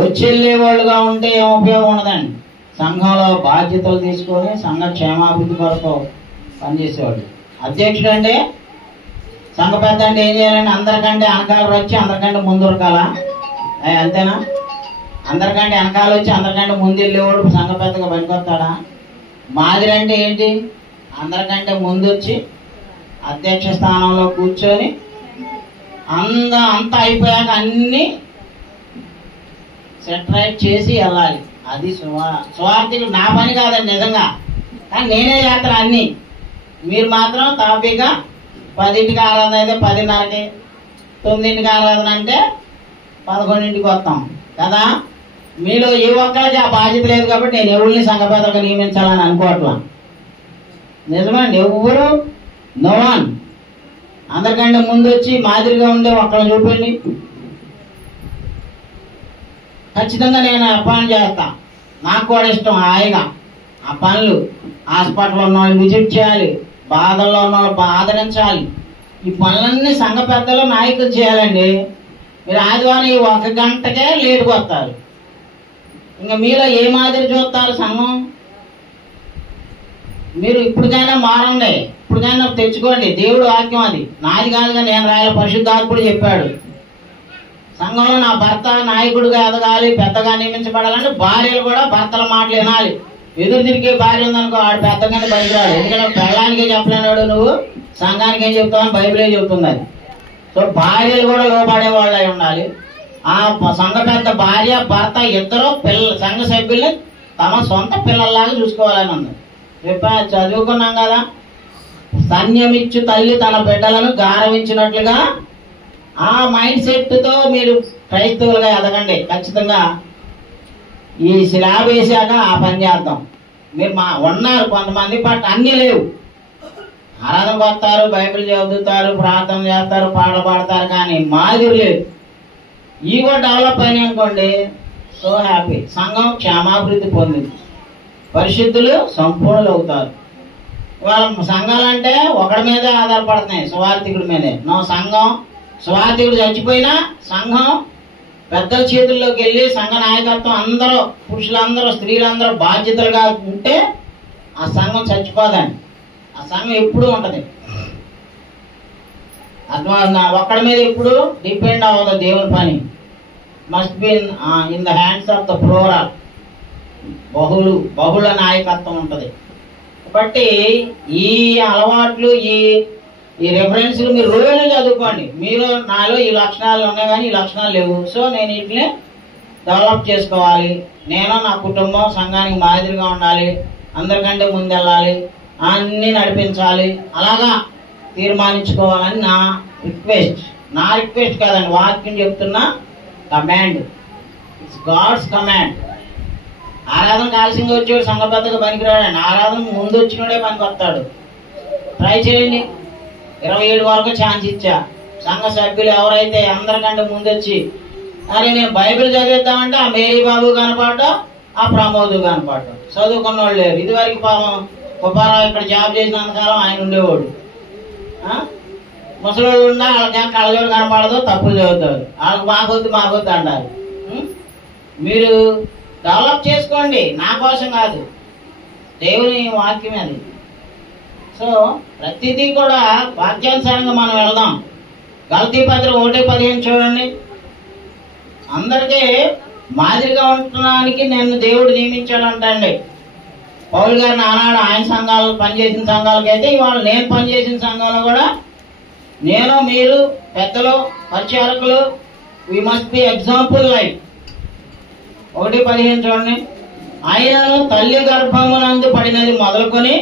వచ్చెళ్ళే వాళ్ళుగా ఉంటే ఏం ఉపయోగం ఉండదండి. సంఘంలో బాధ్యతలు తీసుకొని సంఘ క్షేమాభివృద్ధి కొరకు పనిచేసేవాళ్ళు. అధ్యక్షుడు అంటే, సంఘ పెద్ద అంటే ఏం చేయాలండి? అందరికంటే వెనకాల వచ్చి అందరికంటే ముందు ఉరకాల? అంతేనా? అందరికంటే వెనకాల వచ్చి అందరికంటే ముందు వెళ్ళేవాడు సంఘ పెద్దగా పనికొస్తాడా? మాదిరి అంటే ఏంటి? అందరికంటే ముందు వచ్చి అధ్యక్ష స్థానంలో కూర్చొని అంతా అయిపోయాక అన్ని సెటరైట్ చేసి వెళ్ళాలి. అది సువార్థికుడు. నా పని కాదండి నిజంగా, కానీ నేనే చేస్తాను అన్ని. మీరు మాత్రం తాపీగా 10ంటికి ఆరాధన అయితే 10:30కి, 9ంటికి ఆరాధన అంటే 11ంటికి వస్తాం కదా. మీలో ఏ ఒక్కరికి ఆ బాధ్యత లేదు కాబట్టి నేను ఎవరిని సంఘపేదగా నియమించాలని అనుకోవట్లా. నిజమండి, ఎవరు నో వన్. అందరికంటే ముందు వచ్చి మాదిరిగా ఉండే ఒక్కరిని చూపండి, ఖచ్చితంగా నేను అపాయింట్ చేస్తా. నాకు కూడా ఇష్టం హాయిగా ఆ పనులు. హాస్పిటల్లో ఉన్న వాళ్ళు విజిట్ చేయాలి, బాధల్లో ఉన్న వాళ్ళు ఆదరించాలి. ఈ పనులన్నీ సంఘ పెద్దలు నాయకులు చేయాలండి. మీరు ఆదివారం ఈ 1 గంటకే లేటుకు వస్తారు. ఇంకా మీలో ఏ మాదిరి చూస్తారు సంఘం? మీరు ఇప్పటికైనా మారండి, ఇప్పటికైనా తెచ్చుకోండి. దేవుడు వాక్యం అది, నాది కాదుగా నేను రాయాలి. పరిశుద్ధాత్ముడు చెప్పాడు, సంఘంలో నా భర్త నాయకుడిగా ఎదగాలి, పెద్దగా నియమించబడాలంటే భార్యలు కూడా భర్తల మాటలు వినాలి. ఎదురు తిరిగే భార్య ఉందనుకో, ఆడు పెద్దగానే పనికిరాడు. ఎందుకంటే పెళ్ళానికే చెప్పలేనాడు, నువ్వు సంఘానికి ఏం చెప్తావని బైబిలే చెబుతుంది అది. సో భార్యలు కూడా లోపడే వాళ్ళు అయి ఉండాలి. ఆ సంఘ పెద్ద భార్య భర్త ఇద్దరు సంఘ సభ్యుల్ని తమ సొంత పిల్లల్లాగా చూసుకోవాలని ఉంది. చదువుకున్నాం కదా, సన్యమిచ్చు తల్లి తన బిడ్డలను గారవించినట్లుగా ఆ మైండ్ సెట్తో మీరు క్రైస్తవులుగా ఎదగండి. ఖచ్చితంగా ఈ స్లాబ్ వేసాక ఆ పని చేద్దాం. మీరు ఉన్నారు కొంతమంది, బట్ అన్నీ లేవు. ఆరాధనకు వస్తారు, బైబిల్ చదువుతారు, ప్రార్థన చేస్తారు, పాటలు పాడతారు, కానీ మాదిరి లేదు. ఇవి కూడా డెవలప్ అయినాయి అనుకోండి, సో హ్యాపీ. సంఘం క్షేమాభివృద్ధి పొందింది, పరిశుద్ధులు సంపూర్ణులు అవుతారు. ఇవాళ సంఘాలంటే ఒకడి మీదే ఆధారపడుతున్నాయి, సువార్థికుడి మీదే. సంఘం సువార్థికుడు చచ్చిపోయినా సంఘం పెద్దల చేతుల్లోకి వెళ్ళి సంఘ నాయకత్వం అందరూ, పురుషులందరూ, స్త్రీలందరూ బాధ్యతలుగా ఉంటే ఆ సంఘం చచ్చిపోదండి. ఆ సంఘం ఎప్పుడూ ఉంటది. ఒక్కడి మీద ఎప్పుడు డిపెండ్ అవ్వదు దేవుని పని. Must be in the hands of the plural. బహుళ నాయకత్వం ఉంటది. కాబట్టి ఈ అలవాట్లు, ఈ రెఫరెన్స్లు మీరు రోజు చదువుకోండి. మీరు నాలో ఈ లక్షణాలు ఉన్నాయి కానీ ఈ లక్షణాలు లేవు, సో నేను వీటిని డెవలప్ చేసుకోవాలి, నేను నా కుటుంబం సంఘానికి మాదిరిగా ఉండాలి, అందరికంటే ముందెళ్ళాలి, అన్నీ నడిపించాలి, అలాగా తీర్మానించుకోవాలని నా రిక్వెస్ట్. నా రిక్వెస్ట్ కాదండి, వాక్యం చెప్తున్నా కమాండ్. It's God's command. ఆరాధన ఆలస్యంగా వచ్చాడు సంఘ పెద్దగా పనికిరాడండి. ఆరాధన ముందు వచ్చినోడే పనికి వస్తాడు. ట్రై చేయండి. 27 వరకు ఛాన్స్ ఇచ్చా. సంఘ సభ్యులు ఎవరైతే అందరికంటే ముందు వచ్చి అరే నేను బైబిల్ చదివిద్దామంటే ఆ మేరీ బాబు కనపడటం, ఆ ప్రమోద్ కనపడటం. చదువుకున్న వాళ్ళు లేరు. ఇదివరకు పాపం కుప్పారావు ఇక్కడ జాబ్ చేసినంతకాలం ఆయన ఉండేవాడు. ముసలోళ్ళు ఉన్నా వాళ్ళకి కళ్ళజోడు కనపడదు, తప్పులు చదువుతారు. వాళ్ళకి మాకొద్దు అంటారు. మీరు డెవలప్ చేసుకోండి, నా కోసం కాదు, దేవుని వాక్యం అది. సో ప్రతిదీ కూడా వాక్యానుసారంగా మనం వెళ్దాం. గలతీ పత్రిక 1:15 చూడండి. అందరికీ మాదిరిగా ఉండడానికి నేను దేవుడు నియమించాడు అంటండి. పౌలు గారిని ఆనాడు ఆయన సంఘాలు పనిచేసిన సంఘాలకైతే ఇవాళ నేను పనిచేసిన సంఘంలో కూడా నేను, మీరు, పెద్దలు, పరిచారకులు, we must be example life. 1:15 చూడండి. ఆయనను తల్లి గర్భమునందు పడినది మొదలుకొని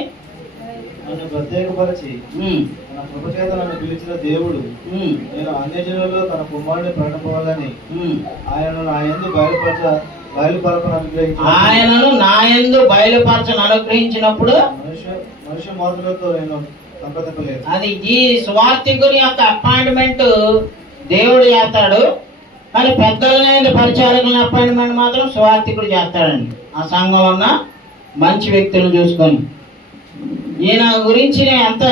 నన్ను ప్రత్యేకపరిచి తన కృప చేత నన్ను పిలిచిన దేవుడు నేను అన్యజనులలో తన కుమారుని ప్రకటింపవాలని ఆయనను నా యందు బయలుపరచను అనుగ్రహించినప్పుడు మనుష్య మాతృలతో నేను సంప్రదింపలేదు. అది ఈ సువార్థికుని యొక్క అపాయింట్మెంట్ దేవుడు చేస్తాడు, కానీ పెద్దలైన పరిచారకుల అపాయింట్మెంట్ మాత్రం సువార్థికుడు చేస్తాడండి. ఆ సంఘంలో ఉన్న మంచి వ్యక్తులను చూసుకొని. ఈయన గురించి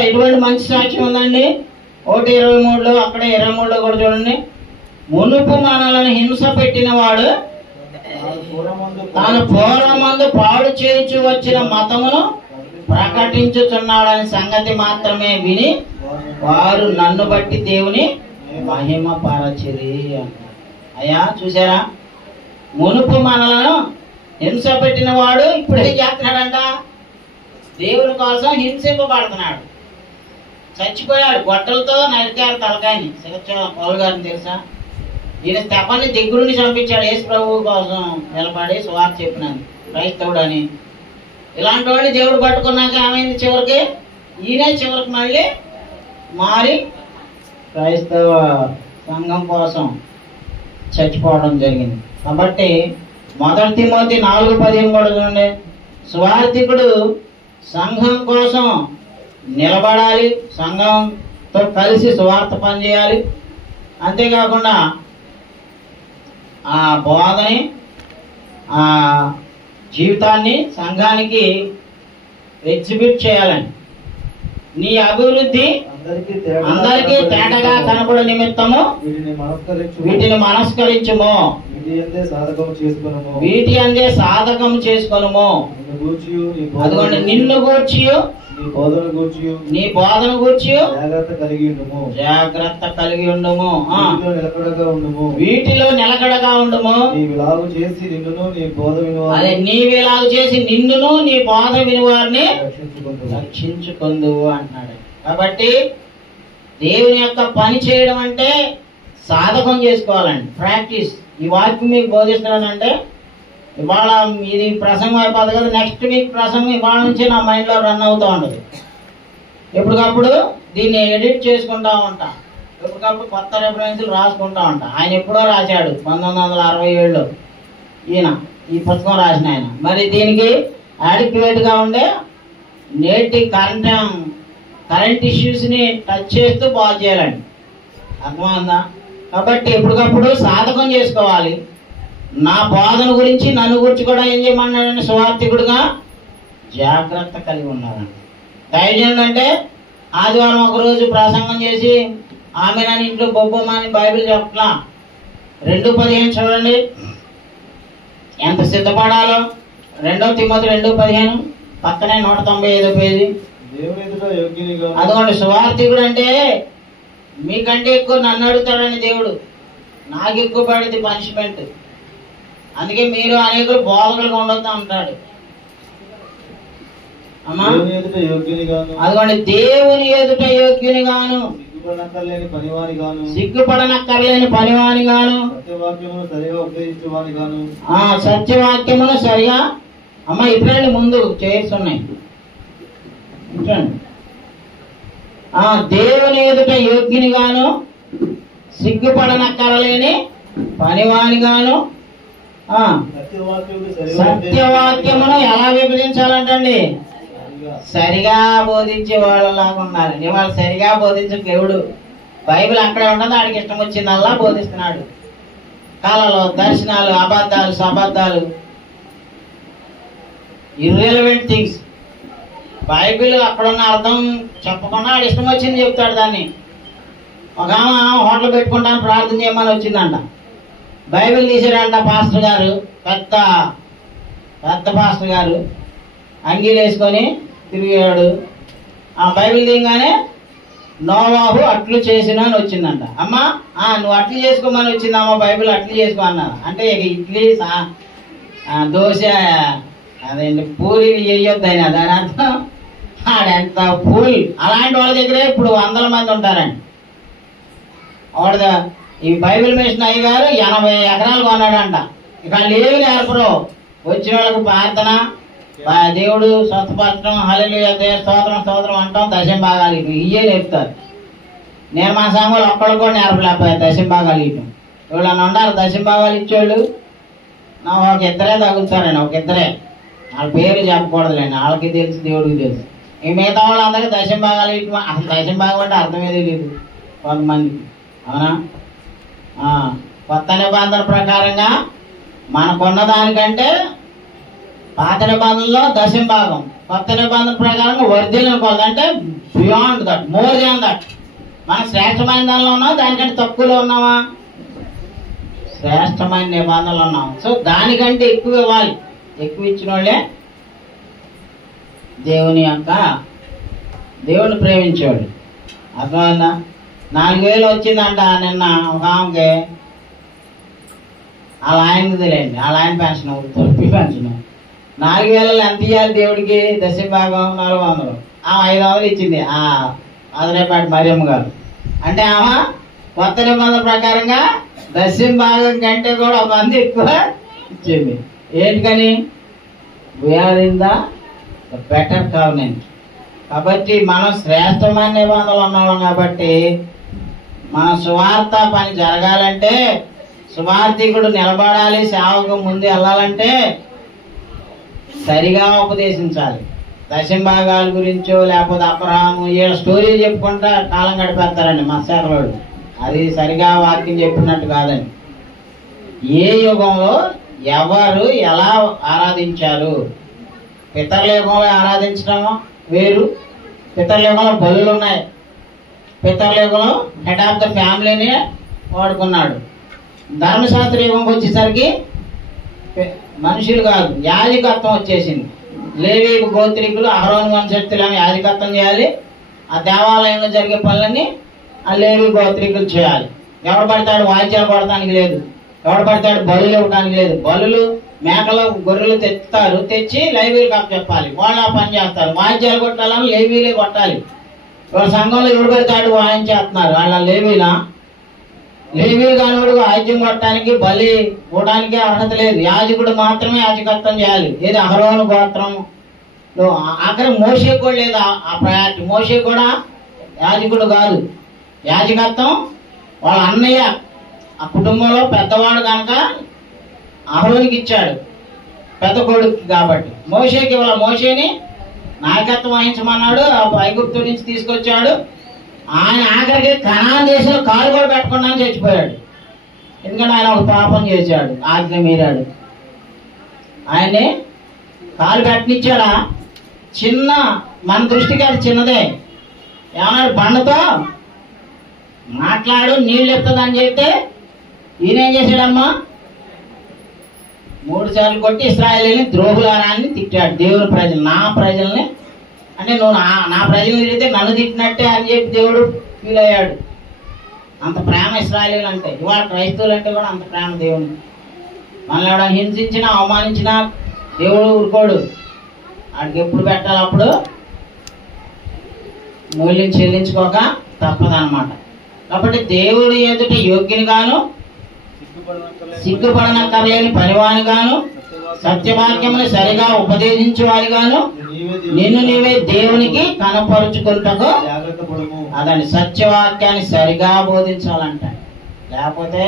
ఎటువంటి మంచి సాక్ష్యం ఉందండి. 1:23 అక్కడే 23 కూడా చూడండి. మునుపు మనలను హింస పెట్టిన వాడు తాను పూర్వమందు పాడు చేయించు వచ్చిన మతమును ప్రకటించుచున్నాడని సంగతి మాత్రమే విని వారు నన్ను బట్టి దేవుని మహిమ పరచిరి అన్నారు. అయ్యా చూసారా, మునుపు మనలను హింస పెట్టిన వాడు ఇప్పుడు ఏం చేస్తున్నాడంట? దేవుని కోసం హింసింపబడుతున్నాడు. చచ్చిపోయాడు, గొడ్డలతో నరికారు తలకాయని. పౌలు గారిని తెలుసా? ఈయన తెప్పని దగ్గరుండి చంపించాడు యేసు ప్రభువు కోసం నిలబడి సువార్త చెప్పినాను క్రైస్తవుడు అని. ఇలాంటి వాడిని దేవుడు పట్టుకున్నాక ఏమైంది? చివరికి ఈయనే చివరికి మళ్ళీ మారి క్రైస్తవ సంఘం కోసం చచ్చిపోవడం జరిగింది. కాబట్టి 1 తిమోతి 4:15 కూడా చూడండి. సువార్థికుడు సంఘం కోసం నిలబడాలి, సంఘంతో కలిసి సువార్త పనిచేయాలి. అంతేకాకుండా ఆ బోధని, ఆ జీవితాన్ని సంఘానికి ఎగ్జిబిట్ చేయాలని. నీ అభివృద్ధి అందరికీ తేటగా కనపడే నిమిత్తము వీటిని మనస్కరించుము, వీటి అందే సాధకము చేసుకొనుము. అదిగోండి, నిన్ను గూర్చియు నీ బోధన గూర్చి జాగ్రత్త కలిగి ఉండుము, వీటిలో నిలకడగా ఉండుము. అదే నీవిలాగు చేసి నిన్నును నీ బోధ వినివారిని రక్షించుకొందువు అంటున్నాడు. కాబట్టి దేవుని యొక్క పని చేయడం అంటే సాధకం చేసుకోవాలండి, ప్రాక్టీస్. ఈ వాక్యం మీకు బోధిస్తున్నానంటే ఇవాళ ఇది ప్రసంగం అయిపోతుంది కదా, నెక్స్ట్ వీక్ ప్రసంగం ఇవాళ నుంచి నా మైండ్లో రన్ అవుతూ ఉండదు. ఎప్పటికప్పుడు దీన్ని ఎడిట్ చేసుకుంటా ఉంటా, ఎప్పటికప్పుడు కొత్త రెఫరెన్స్లు రాసుకుంటా ఉంటా. ఆయన ఎప్పుడో రాశాడు 1967లో ఈయన ఈ పుస్తకం రాసిన ఆయన. మరి దీనికి అడిక్యువేట్గా ఉండే నేటి కరెంట్ ఇష్యూస్ని టచ్ చేస్తూ బాగు చేయాలండి. అర్థమైందా? కాబట్టి ఎప్పటికప్పుడు సాధకం చేసుకోవాలి. నా బోధన గురించి నన్ను గురించి కూడా ఏం చేయమన్నాడండి సువార్థికుడుగా జాగ్రత్త కలిగి ఉన్నారండి. దైవజనుడు అంటే ఆదివారం ఒకరోజు ప్రసంగం చేసి ఆమె నన్ను ఇంట్లో బొబ్బమని బైబిల్ చెప్పలా. 2:15 చూడండి ఎంత సిద్ధపడాలో. 2 తిమోతి 2:15 పక్కనే 195 పేజీ. అదిగోండి, సువార్థికుడు అంటే మీకంటే ఎక్కువ నన్ను అడుగుతాడని దేవుడు, నాకు ఎక్కువ పడింది పనిష్మెంట్. అందుకే మీరు అనేకులు బోధకులుగా ఉండొద్దు అంటాడు. అమ్మా అదిగోండి, దేవుని ఎదుట యోగ్యునిగాను సిగ్గుపడనక్కర్లేని పనివానిగాను సత్యవాక్యమును సరిగా. అమ్మ ఇప్పుడండి ముందు చేస్తున్నాయి. దేవుని ఎదుట యోగ్యునిగాను సిగ్గుపడనక్కరలేని పనివానిగాను సత్యవాక్యమును ఎలా విభజించాలంటండి? సరిగా బోధించే వాళ్ళలాగా ఉండాలండి. వాళ్ళు సరిగా బోధించట్లేవుడు. బైబిల్ అక్కడే ఉండదు, ఆడికి ఇష్టం వచ్చిందల్లా బోధిస్తున్నాడు. కాలంలో దర్శనాలు, అబద్ధాలు, సబద్ధాలు, ఇర్రెలవెంట్ థింగ్స్. బైబిల్ అక్కడున్న అర్థం చెప్పకుండా ఆడు ఇష్టం వచ్చింది చెప్తాడు. దాన్ని ఒక హోటల్ పెట్టుకుంటాను ప్రార్థన చేయమని వచ్చిందంట. బైబిల్ తీసాడంట పాస్టర్ గారు, పెద్ద పాస్టర్ గారు అంగీలు వేసుకొని తిరిగాడు. ఆ బైబిల్ దిగానే నోవాహు అట్లు చేసిన అని వచ్చిందంట. అమ్మా నువ్వు అట్లు చేసుకోమని వచ్చిందమ్మా, బైబిల్ అట్లు చేసుకో అన్నారు. అంటే ఇక ఇడ్లీ దోశ అదేంటి పూరి వేయొద్దు అయినా దాని అర్థం ఆడెంత పూరి. అలాంటి వాళ్ళ దగ్గరే ఇప్పుడు 100 మంది ఉంటారండి. వాడు ఈ బైబిల్ మిషన్ అయ్య గారు 80 ఎకరాలు కొన్నాడంట. ఇక లేవి నేర్పరు, వచ్చిన వాళ్ళకు ప్రార్థన, దేవుడు స్వస్థపరచడం, హల్లెలూయా స్తోత్రం అంటాం, దశం భాగాలు ఇవే నేర్పుతారు. నేను మా సంఘంలో ఒక్కళ్ళు కూడా నేర్పలేకపోయారు దశం భాగాలు ఇవ్వటం. వీళ్ళని ఉన్నారు దశం భాగాలు ఇచ్చేవాళ్ళు. నా ఒక ఇద్దరే తగులుతారండి, ఒక ఇద్దరే. వాళ్ళ పేరు చెప్పకూడదులేండి, వాళ్ళకి తెలుసు దేవుడికి తెలుసు. ఈ మిగతా వాళ్ళందరికీ దశం భాగాలు ఇవ్వటం, అసలు దశం భాగం అంటే అర్థమే తెలియదు కొంతమందికి. అవునా? కొత్త నిబంధన ప్రకారంగా మనకున్న దానికంటే పాత నిబంధనలో దశం భాగం, కొత్త నిబంధన ప్రకారంగా ఒరిజినల్ కొలత అంటే beyond that, more than that. మనం శ్రేష్టమైన దానిలో ఉన్నాం, దానికంటే తక్కువలో ఉన్నామా? శ్రేష్టమైన నిబంధనలు ఉన్నాం. సో దానికంటే ఎక్కువ ఇవ్వాలి. ఎక్కువ ఇచ్చిన వాళ్ళే దేవుని ప్రేమించేవాడు. అర్థమైందా? 4000 వచ్చిందంట నిన్న ఒక ఆమెకి. వాళ్ళ ఆయనకి తెలియండి, వాళ్ళ ఆయన పెన్షన్, తొలిపి పెన్షన్. 4000 ఎంత ఇవ్వాలి దేవుడికి? దశం భాగం 400. 500 ఇచ్చింది ఆదరేపాటి మరియమ్మ గారు. అంటే ఆమె కొత్త నిబంధన ప్రకారంగా దశం భాగం కంటే కూడా 100 ఎక్కువ ఇచ్చింది. ఏంటికని? We are in the better covenant. కాబట్టి మనం శ్రేష్టమైన నిబంధనలు ఉన్నాం. కాబట్టి మన సువార్త పని జరగాలంటే, సువార్థికుడు నిలబడాలి, సేవకు ముందు వెళ్ళాలంటే సరిగా ఉపదేశించాలి. దశం భాగాల గురించో లేకపోతే అబ్రహాము వీళ్ళ స్టోరీ చెప్పుకుంటా కాలం గడిపేస్తారండి మత్స్యాకులు. అది సరిగా వాక్యం చెప్పినట్టు కాదండి. ఏ యుగంలో ఎవరు ఎలా ఆరాధించారు? పితరుల యుగంలో ఆరాధించడం వేరు. పితరుల యుగంలో బలులు ఉన్నాయి. పితరుల యుగంలో హెడ్ ఆఫ్ ద ఫ్యామిలీని వాడుకున్నాడు. ధర్మశాస్త్ర యుగంకి వచ్చేసరికి మనుషులు కాదు, యాజకత్వం వచ్చేసింది. లేవి గోత్రికులు అహరోను వంశస్థులను యాజకత్వం చేయాలి. ఆ దేవాలయంలో జరిగే పనులన్నీ ఆ లేవి గోత్రికులు చేయాలి. ఎవడు పడతాడు వాయిద్యాలు కొడటానికి లేదు, ఎవడు పడతాడు బలులు ఇవ్వడానికి లేదు. బలులు మేకలు గొర్రెలు తెస్తారు, తెచ్చి లైవీలకు అప్పచెప్పాలి. వాళ్ళు ఆ పని చేస్తారు. వాయిద్యాలు కొట్టాలని లేవీలే కొట్టాలి. వాళ్ళ సంఘంలో ఎవడు పడతాడు వాయించేస్తున్నారు వాళ్ళ లేవీలా. లేవీ కానివాడు ఆజ్యం కొట్టడానికి బలి ఇవ్వడానికి అర్హత లేదు. యాజకుడు మాత్రమే యాజకత్వం చేయాలి. ఏది అహరోను గోత్రంలో అక్కడ మోషే కూడా లేదు ఆ ప్రయారిటీ. మోషే కూడా యాజకుడు కాదు. యాజకత్వం వాళ్ళ అన్నయ్య ఆ కుటుంబంలో పెద్దవాడు కనుక అహరోనికి ఇచ్చాడు, పెద్ద కొడుకు కాబట్టి. మోషేకి ఇవాళ మోషేని నాయకత్వం వహించమన్నాడు. ఐగుప్తు నుంచి తీసుకొచ్చాడు. ఆయన ఆఖరికి కనాన్ దేశంలో కాలు కూడా పెట్టకుండా చచ్చిపోయాడు. ఎందుకంటే ఆయన ఒక పాపం చేశాడు, ఆజ్ఞ మీరాడు. ఆయన్ని కాలు పెట్టనిచ్చాడా? చిన్న, మన దృష్టికి అది చిన్నదే. ఏమన్నాడు? బండతో మాట్లాడు నీళ్ళు ఎత్తదని చెప్తే ఈయన ఏం చేశాడమ్మా? 3 సార్లు కొట్టి ఇశ్రాయేలీని ద్రోహులారాన్ని తిట్టాడు. దేవుని ప్రజలు, నా ప్రజల్ని అంటే నువ్వు నా ప్రజల్ని తిడితే నన్ను తిట్టినట్టే అని చెప్పి దేవుడు ఫీల్ అయ్యాడు. అంత ప్రేమ ఇశ్రాయేలీలు అంటే. ఇవాళ క్రైస్తవులు అంటే కూడా అంత ప్రేమ దేవుని. మనల్ని ఎవడ హింసించినా అవమానించినా దేవుడు ఊరుకోడు. వాడికి ఎప్పుడు పెట్టాలి అప్పుడు మూల్యం చెల్లించుకోక తప్పదన్నమాట. కాబట్టి దేవుడు ఎదుట యోగ్యుని గాను సిగ్గుపడనక్కర్లేని పనివాని గాను సత్యవాక్యమును సరిగా ఉపదేశించేవారి గాను నిన్ను నీవే దేవునికి కనపరుచుకుంటకు అదని సత్యవాక్యాన్ని సరిగా బోధించాలంట. లేకపోతే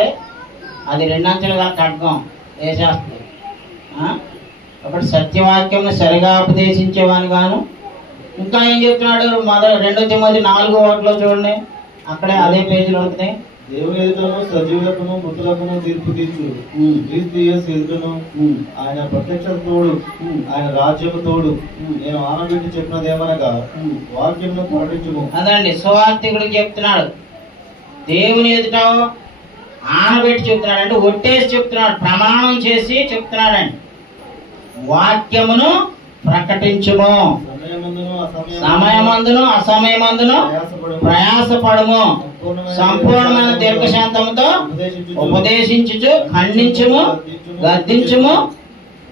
అది 2 అంచెలుగా ఖడ్గం వేసేస్తుంది. కాబట్టి సత్యవాక్యం సరిగా ఉపదేశించేవాని గాను. ఇంకా ఏం చెప్తున్నాడు? 2 తిమోతి 4:1 చూడండి, అక్కడే అదే పేజీలో ఉంటుంది. దేవుని ఎదుటను సజీవులకును మృతులకును తీర్పు తీర్చు క్రీస్తు యేసు ఎదుటను ఆయన ప్రత్యక్ష తోడు, ఆయన రాజ్యము తోడు. నేను ఆనబెట్టి చెప్పినదేమనగా వాక్యమును ప్రకటించుము. అదండి సువార్తికుడు చెప్తున్నాడు. దేవుని ఎదుట ఆనబెట్టి చెప్తున్నాడు అంటే ఒట్టేసి చెప్తున్నాడు, ప్రమాణం చేసి చెప్తున్నాడండి. వాక్యమును ప్రకటించుము, సమయమందును అసమయమందును ప్రయాసపడము, సంపూర్ణమైన దీర్ఘశాంతముతో ఉపదేశించుచు ఖండించుము, గద్దించుము,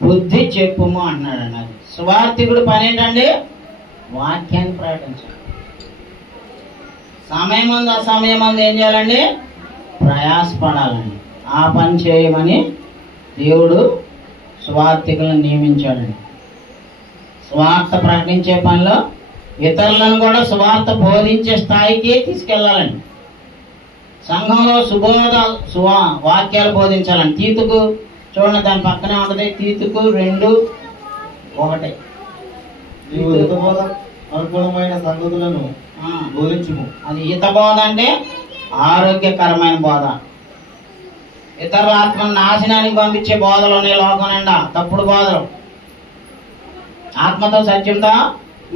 బుద్ధి చెప్పుము అంటున్నాడు. అది సువార్తికుడు పని ఏంటండి? వాక్యాన్ని ప్రకటించాలి. సమయమందు అసమయమందు ఏం చేయాలండి? ప్రయాసపడాలండి. ఆ పని చేయమని దేవుడు సువార్తికులను నియమించాడండి. సువార్త ప్రకటించే పనిలో ఇతరులను కూడా సువార్త బోధించే స్థాయికి తీసుకెళ్లాలండి. సంఘంలో సుబోధ వాక్యాలు బోధించాలండి. తీతుకు చూడండి, దాని పక్కనే ఉంటది, తీతుకు 2:1. నీవు హితబోధ అనుకూలమైన సంగతులను బోధించుము. అది హితబోధ అంటే ఆరోగ్యకరమైన బోధ. ఇతరుల ఆత్మను నాశనానికి పంపించే బోధలు ఉన్నాయి లోకం నిండా, తప్పుడు బోధలు. ఆత్మతో సత్యంతో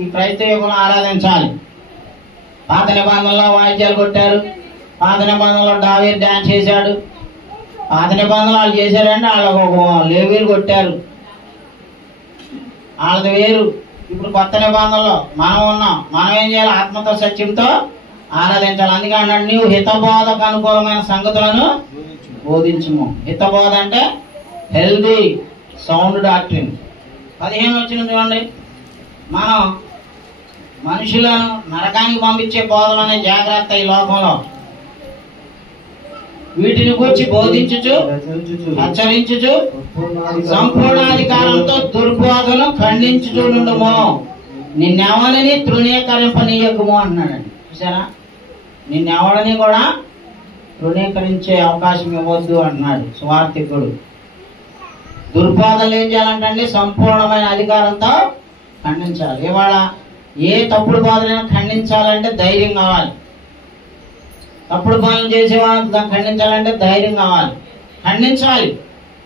ఈ క్రైస్తవ యుగంలో ఆరాధించాలి. పాత నిబంధనలో వాయిద్యాలు కొట్టారు, పాత నిబంధనలో దావీదు డాన్స్ చేశాడు, పాత నిబంధనలు వాళ్ళు చేశారంటే వాళ్ళకు ఒక లేవీలు కొట్టారు, వాళ్ళది వేరు. ఇప్పుడు కొత్త నిబంధనలో మనం ఉన్నాం. మనం ఏం చేయాలి? ఆత్మతో సత్యంతో ఆరాధించాలి. అందుకే అన్నాడు, నీవు హితబోధకు అనుకూలమైన సంగతులను బోధించుము. హితబోధ అంటే హెల్దీ సౌండ్ డాక్ట్రిన్. 15 వచ్చిన చూడండి, మనం మనుషులను నరకానికి పంపించే బోధలు అనే జాగ్రత్త. ఈ లోకంలో వీటిని గురించి బోధించుచు హెచ్చరించుచు సంపూర్ణాధికారంతో దుర్బోధను ఖండించుచు నుండుము, నిన్నెవరిని తృణీకరింపనీయకుము అంటున్నాడండి. చూసారా? నిన్నెవరిని కూడా తృణీకరించే అవకాశం ఇవ్వద్దు అంటున్నాడు సువార్తికుడు. దుర్బోధలు ఏం చేయాలంటే సంపూర్ణమైన అధికారంతో ఖండించాలి. ఇవాళ ఏ తప్పుడు బోధనైనా ఖండించాలంటే ధైర్యం కావాలి. తప్పుడు పనులు చేసేవాళ్ళని దాన్ని ఖండించాలంటే ధైర్యం కావాలి. ఖండించాలి.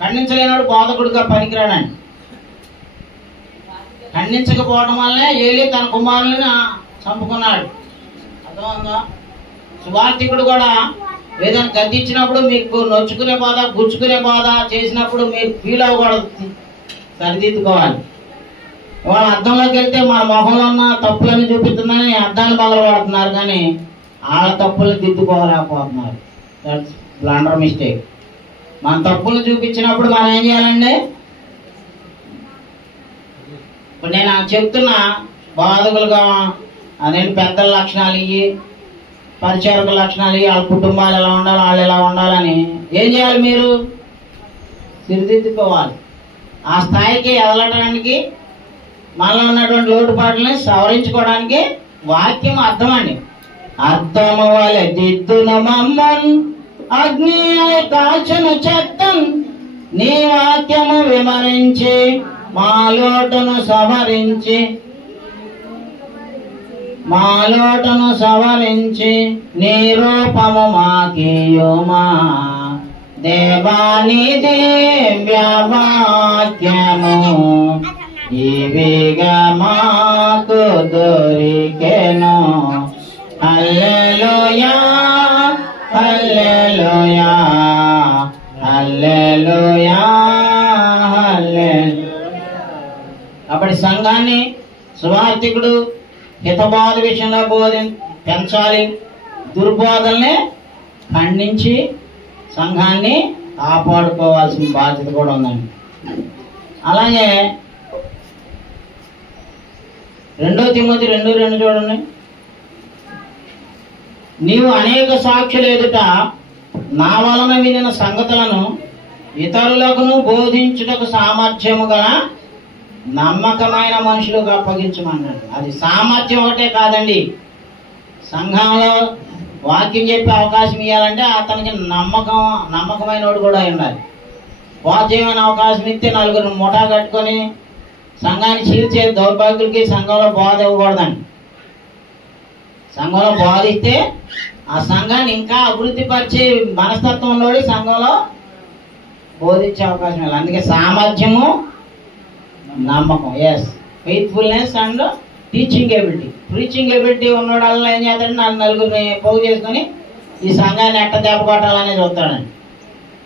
ఖండించలేనాడు బోధకుడిగా పనికిరాడండి. ఖండించకపోవడం వల్లే ఏలీ తన కుమారుని చంపుకున్నాడు. అర్థమవుతుందా? సువార్తికుడు కూడా ఏదైనా గద్దించినప్పుడు మీకు నొచ్చుకునే బాధ, గుచ్చుకునే బాధ చేసినప్పుడు మీరు ఫీల్ అవ్వకూడదు, సరిదిద్దుకోవాలి. వాళ్ళ అర్థంలోకి వెళ్తే మన మొహంలో ఉన్న తప్పులను చూపిస్తుందని అర్థాన్ని బలపడుతున్నారు, కానీ వాళ్ళ తప్పులు దిద్దుకోలేకపోతున్నారు. That's blunder mistake. మన తప్పులు చూపించినప్పుడు మనం ఏం చేయాలండి? ఇప్పుడు నేను చెప్తున్నా బోధకులుగా అదేంటి పెద్దల లక్షణాలు ఇవి, పరిచారక లక్షణాలు, వాళ్ళ కుటుంబాలు ఎలా ఉండాలి, వాళ్ళు ఎలా ఉండాలని ఏం చేయాలి? మీరు సరిదిద్దుకోవాలి. ఆ స్థాయికి ఎదలడానికి మనలో ఉన్నటువంటి లోటుపాట్లని సవరించుకోవడానికి వాక్యం అర్థం అండి. అర్థము వలె దిద్దున మమ్మన్ అగ్ని కాల్చును చెత్తం, నీ వాక్యము వివరించి మా లోటును సవరించి నీ రూపము మాకీయుమా. దేవాని దివ్య వాక్యము ఇవిగా మాకు దొరికెను. హల్లెలూయా హల్లెలూయా హల్లెలూయా హల్లెలూయా. కాబట్టి సంఘాన్ని సువార్తికుడు హితబోధ విషయంలో పెంచాలి. దుర్బోధల్ని ఖండించి సంఘాన్ని కాపాడుకోవాల్సిన బాధ్యత కూడా ఉందండి. అలాగే 2 తిమోతి 2:2 చూడండి. నీవు అనేక సాక్షుల ఎదుట నా వలన వినిన సంగతులను ఇతరులకు బోధించుటకు సామర్థ్యము గల నమ్మకమైన మనుషులకు అప్పగించమన్నాడు. అది సామర్థ్యం ఒకటే కాదండి, సంఘంలో వాక్యం చెప్పే అవకాశం ఇవ్వాలంటే అతనికి నమ్మకమైన వాడు కూడా ఉండాలి. వాద్యమైన అవకాశం ఇస్తే నలుగురు ముఠా కట్టుకొని సంఘాన్ని చీల్చే దౌర్భాగ్యులకి సంఘంలో బోధ ఇవ్వకూడదండి. సంఘంలో బోధిస్తే ఆ సంఘాన్ని ఇంకా అభివృద్ధి పరిచే మనస్తత్వంలో సంఘంలో బోధించే అవకాశం ఇవ్వాలి. అందుకే సామర్థ్యము, నమ్మకం, faithfulness and teaching ability. Preaching ability ఉన్నవాళ్ళ ఏం చేస్తాడంటే నలుగురిని పోగు చేసుకొని ఈ సంఘాన్ని ఎట్ట దెబ్బ కొట్టాలని చూస్తాడండి.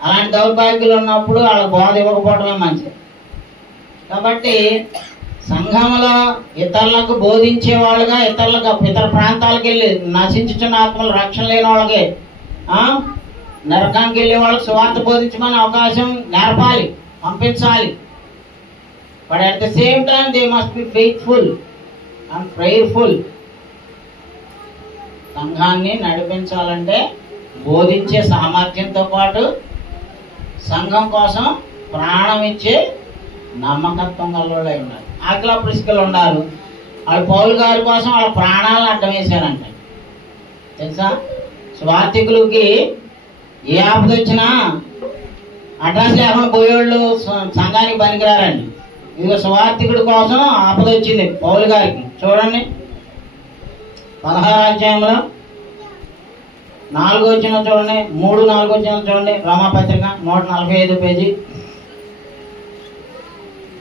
అలాంటి దౌర్భాగ్యులు ఉన్నప్పుడు వాళ్ళకి బోధ ఇవ్వకపోవడమే మంచిది. కాబట్టి సంఘంలో ఇతరులకు బోధించే వాళ్ళుగా ఇతర ప్రాంతాలకు వెళ్ళి నశించుచున్న ఆత్మలు రక్షణ లేని వాళ్ళకి, నరకానికి వెళ్ళే వాళ్ళకి సువార్త బోధించమని అవకాశం నేర్పాలి, పంపించాలి. But at the same time they must be faithful and prayerful. సంఘాన్ని నడిపించాలంటే బోధించే సామర్థ్యంతో పాటు సంఘం కోసం ప్రాణం ఇచ్చే నమ్మకత్వం గలవాళ్ళై ఉన్నారు. ఆకల ప్రిస్కలు ఉన్నారు. వాళ్ళు పౌలు గారి కోసం వాళ్ళ ప్రాణాలను అడ్డం వేశారంట. తెలుసా? స్వార్థికులకి ఏ ఆపద వచ్చినా అడ్రస్ లేకుండా పోయేవాళ్ళు సంఘానికి పనికిరారండి. ఇదిగో స్వార్థికుడి కోసం ఆపద వచ్చింది పౌలు గారికి. చూడండి 16వ అధ్యాయంలో 4వ వచనం చూడండి, 3-4 వచనం చూడండి. రోమాపత్రిక 145 పేజీ.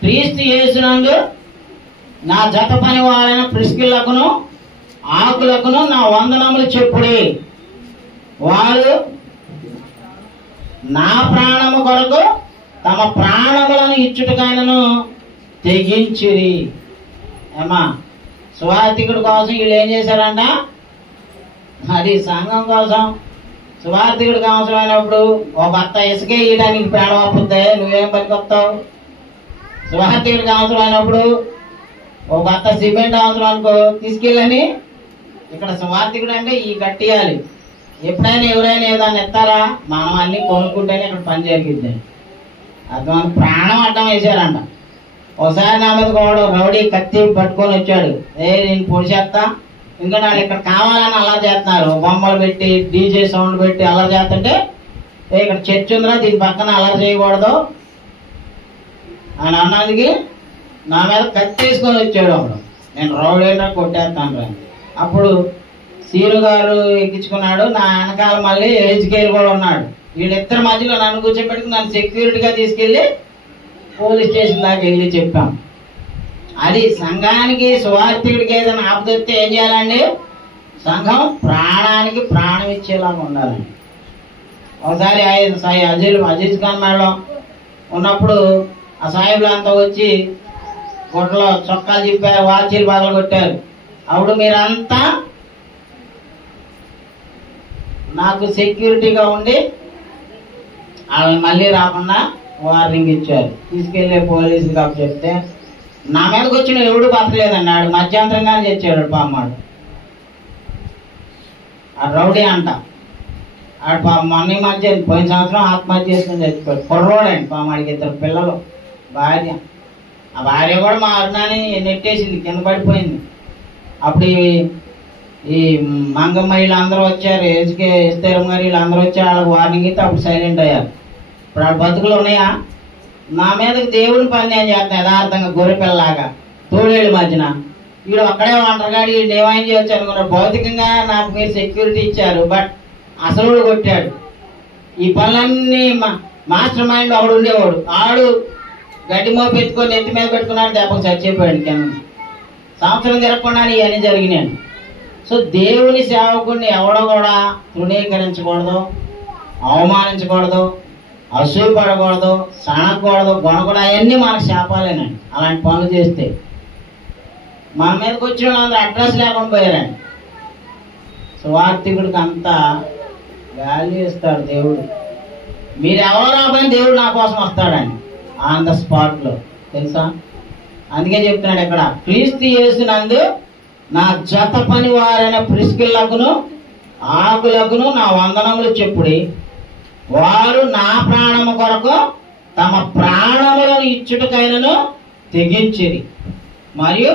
క్రీస్తు యేసునందు నా జత పని వారైన ప్రిస్కిల్లకును ఆకులకును నా వందనములు చెప్పుడి. వారు నా ప్రాణము కొరకు తమ ప్రాణములను ఇచ్చుటకైనను తెగించిరి. ఏమా, సువార్థికుడి కోసం వీళ్ళు ఏం చేశారంట? అది సంఘం కోసం. సువార్థికుడికి అవసరమైనప్పుడు ఓ భర్త ఇసుకే ఇయడానికి ప్రాణం అప్పుద్దే, నువ్వేం పనికొస్తావు? సువార్థికుడికి అవసరమైనప్పుడు ఓ భర్త సిమెంట్ అవసరం అనుకో, తీసుకెళ్ళని. ఇక్కడ సువార్థికుడు అంటే ఈ కట్టియాలి. ఎప్పుడైనా ఎవరైనా ఏదైనా ఎత్తారా? మనం అన్ని కొనుక్కుంటేనే ఇక్కడ పని జరిగిద్ది. అర్థం, ప్రాణం అడ్డం వేసారంట. ఒకసారి నా మీద కూడా రౌడీ కత్తి పట్టుకొని వచ్చాడు. నేను పొడిచేస్తా, ఇంకా నాకు ఇక్కడ కావాలని అలా చేస్తున్నారు. బొమ్మలు పెట్టి డీజే సౌండ్ పెట్టి అలా చేస్తుంటే, ఇక్కడ చర్చ్ ఉందిరా, దీని పక్కన అలా చేయకూడదు అని అన్నదికి నా మీద కత్తి తీసుకొని వచ్చాడు అప్పుడు. నేను రౌడీ కొట్టేస్తాను రా. అప్పుడు సీరు గారు ఎక్కించుకున్నాడు. నా వెనకాల మళ్ళీ హెచ్కేలు కూడా ఉన్నాడు. వీళ్ళిద్దరి మధ్యలో నన్ను కూర్చోబెట్టుకుని నన్ను సెక్యూరిటీగా తీసుకెళ్లి పోలీస్ స్టేషన్ దాకా వెళ్ళి చెప్పాం. అది సంఘానికి సువార్థికుడికి ఏదైనా ఆపదొస్తే ఏం చేయాలండి? సంఘం ప్రాణానికి ప్రాణం ఇచ్చేలాగా ఉండాలండి. ఒకసారి అజీజ్ ఖాన్ మేడం ఉన్నప్పుడు ఆ సాయిబులు అంతా వచ్చి గుడ్డలో చొక్కాలు చెప్పారు, వాచీలు బాగా కొట్టారు. అప్పుడు మీరంతా నాకు సెక్యూరిటీగా ఉండి వాళ్ళని మళ్ళీ రాకుండా వార్నింగ్ ఇచ్చారు. తీసుకెళ్లే పోలీసులు కాబట్టి చెప్తే నా మీదకి వచ్చిన ఎవడు బతకలేదండి. ఆడు మధ్యాంతరంగానే తెచ్చాడు పామాడు. ఆ రౌడీ అంట. ఆడు మొన్న మధ్య పోయిన సంవత్సరం ఆత్మహత్య చేసుకుని చచ్చిపోయాడు. కుర్రోడండి పాపం, వాడికి 2 పిల్లలు, భార్య. ఆ భార్య కూడా మా అరుణాన్ని నెట్టేసింది, కింద పడిపోయింది. అప్పుడు ఈ మంగమ్మ వీళ్ళందరూ వచ్చారు, ఎస్తేరమ్మ గారు వీళ్ళందరూ వచ్చారు, వాళ్ళకి వార్నింగ్ ఇస్తే అప్పుడు సైలెంట్ అయ్యారు. ఇప్పుడు వాళ్ళ బతుకులు ఉన్నాయా? నా మీదకి దేవుని పని నేను చేస్తాను యథార్థంగా, గొర్రెపిల్లలాగా తోడేళ్ళ మధ్యన. వీడు అక్కడే ఒంటరిగాడు, వీడు ఏమైనా చేయొచ్చు అనుకున్నాడు. భౌతికంగా నాకు మీరు సెక్యూరిటీ ఇచ్చారు, బట్ అసలు కొట్టాడు. ఈ పనులన్నీ మాస్టర్ మైండ్ ఒకడు ఉండేవాడు, ఆడు గడ్డి మోపు ఎత్తుకొని ఎత్తి మీద పెట్టుకున్నాడు, దెబ్బకు చచ్చిపోయాడు. సంవత్సరం తిరగకుండా ఇవన్నీ జరిగినాయి. సో దేవుని సేవకుడిని ఎవడో కూడా తృణీకరించకూడదు, అవమానించకూడదు, అసూయపడకూడదు, సనకూడదు, గొనకూడదు. అవన్నీ మనకు శాపాలేనండి అలాంటి పనులు చేస్తే. మన మీదకి వచ్చిన వాళ్ళందరూ అడ్రస్ లేకుండా పోయారండి. సువార్థికుడికి అంత వాల్యూ ఇస్తాడు దేవుడు. మీరు ఎవరో రాబోయే దేవుడు నా కోసం వస్తాడండి ఆన్ ద స్పాట్లో, తెలుసా? అందుకే చెప్తున్నాడు ఇక్కడ, క్రీస్తు యేసునందు నా జత పని వారైన ప్రిస్కిల్లకును ఆకులకును నా వందనములు చెప్పుడి. వారు నా ప్రాణము కొరకు తమ ప్రాణములను ఇచ్చుటకైనను తెగించిరి. మరియు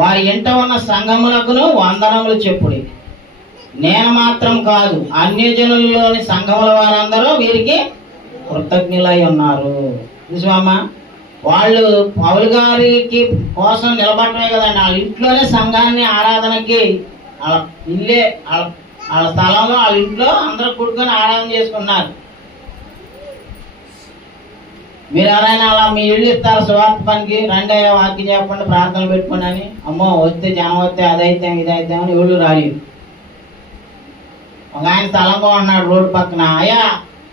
వారి ఇంట ఉన్న సంఘములకును వందనములు చెప్పుడి. నేను మాత్రం కాదు, అన్యజనులలోని సంఘముల వారందరూ వీరికి కృతజ్ఞులై ఉన్నారు. చూసామా, వాళ్ళు పౌలు గారికి కోసం నిలబడటమే కదండి, వాళ్ళ ఇంట్లోనే సంఘాన్ని ఆరాధనకి, వాళ్ళ ఇల్లే వాళ్ళ స్థలంలో వాళ్ళ ఇంట్లో అందరూ కూడుకొని ఆరాధన చేసుకున్నారు. మీరు ఎవరైనా అలా మీ ఇల్లు ఇస్తారు సువార్త పనికి, రండి వాక్యం చెప్పండి, ప్రార్థనలు పెట్టుకోండి అని, అమ్మో వస్తే జనం వస్తే అదైతే ఇదైతే అని ఎవరు రాలి. ఒక ఆయన స్థలంగా ఉన్నాడు రోడ్డు పక్కన, అయ్యా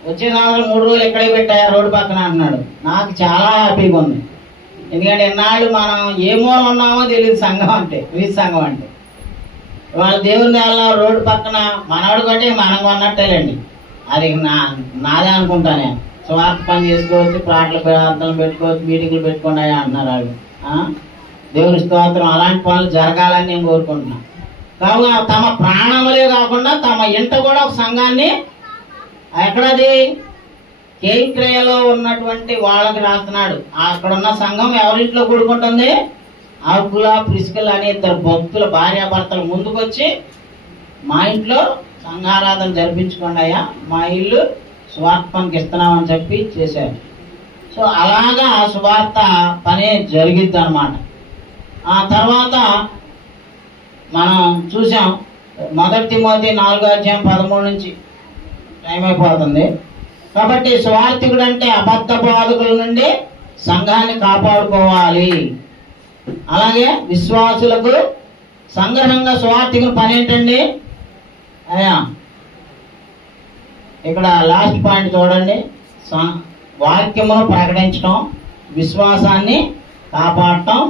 వచ్చే సంవత్సరం 3 రోజులు ఇక్కడే పెట్టాయా రోడ్డు పక్కన అన్నాడు. నాకు చాలా హ్యాపీగా ఉంది, ఎందుకంటే ఎన్నాళ్ళు మనం ఏ మూల ఉన్నామో తెలియదు సంఘం అంటే, క్రీస్తు సంఘం అంటే. వాళ్ళ దేవుని దేవాల రోడ్డు పక్కన మనవాడు కంటే మనం కొన్నట్టేలేండి, అది నాదే అనుకుంటాను నేను. స్వార్థ పని చేసుకోవచ్చు, ప్రార్థనలు పెట్టుకోవచ్చు, మీటింగ్లు పెట్టుకోండి అంటున్నారు వాళ్ళు. దేవుని స్తోత్రం, అలాంటి పనులు జరగాలని నేను కోరుకుంటున్నాను. కావున తమ ప్రాణములే కాకుండా తమ ఇంట కూడా ఒక సంఘాన్ని, ఎక్కడది కేంక్రియలో ఉన్నటువంటి వాళ్ళకి రాస్తున్నాడు. అక్కడ ఉన్న సంఘం ఎవరింట్లో కూడుకుంటుంది? ఆకుల ప్రిస్కిల్ అనే 2 భక్తుల భార్యాభర్తలు ముందుకొచ్చి, మా ఇంట్లో సంఘారాధన జరిపించుకోండి అయ్యా, మా ఇల్లు సువార్త పనికి ఇస్తున్నామని చెప్పి చేశారు. సో అలాగా సువార్త పని జరిగిద్ది అన్నమాట. ఆ తర్వాత మనం చూసాం 1 తిమోతి 4:13 నుంచి, టైం అయిపోతుంది కాబట్టి, సువార్థికుడు అంటే అబద్ధ బోధకుల నుండి సంఘాన్ని కాపాడుకోవాలి. అలాగే విశ్వాసులకు సంగ్రహంగా సువార్థికుని పని ఏంటండి? అయ్యా ఇక్కడ లాస్ట్ పాయింట్ చూడండి, వాక్యమును ప్రకటించడం, విశ్వాసాన్ని కాపాడటం,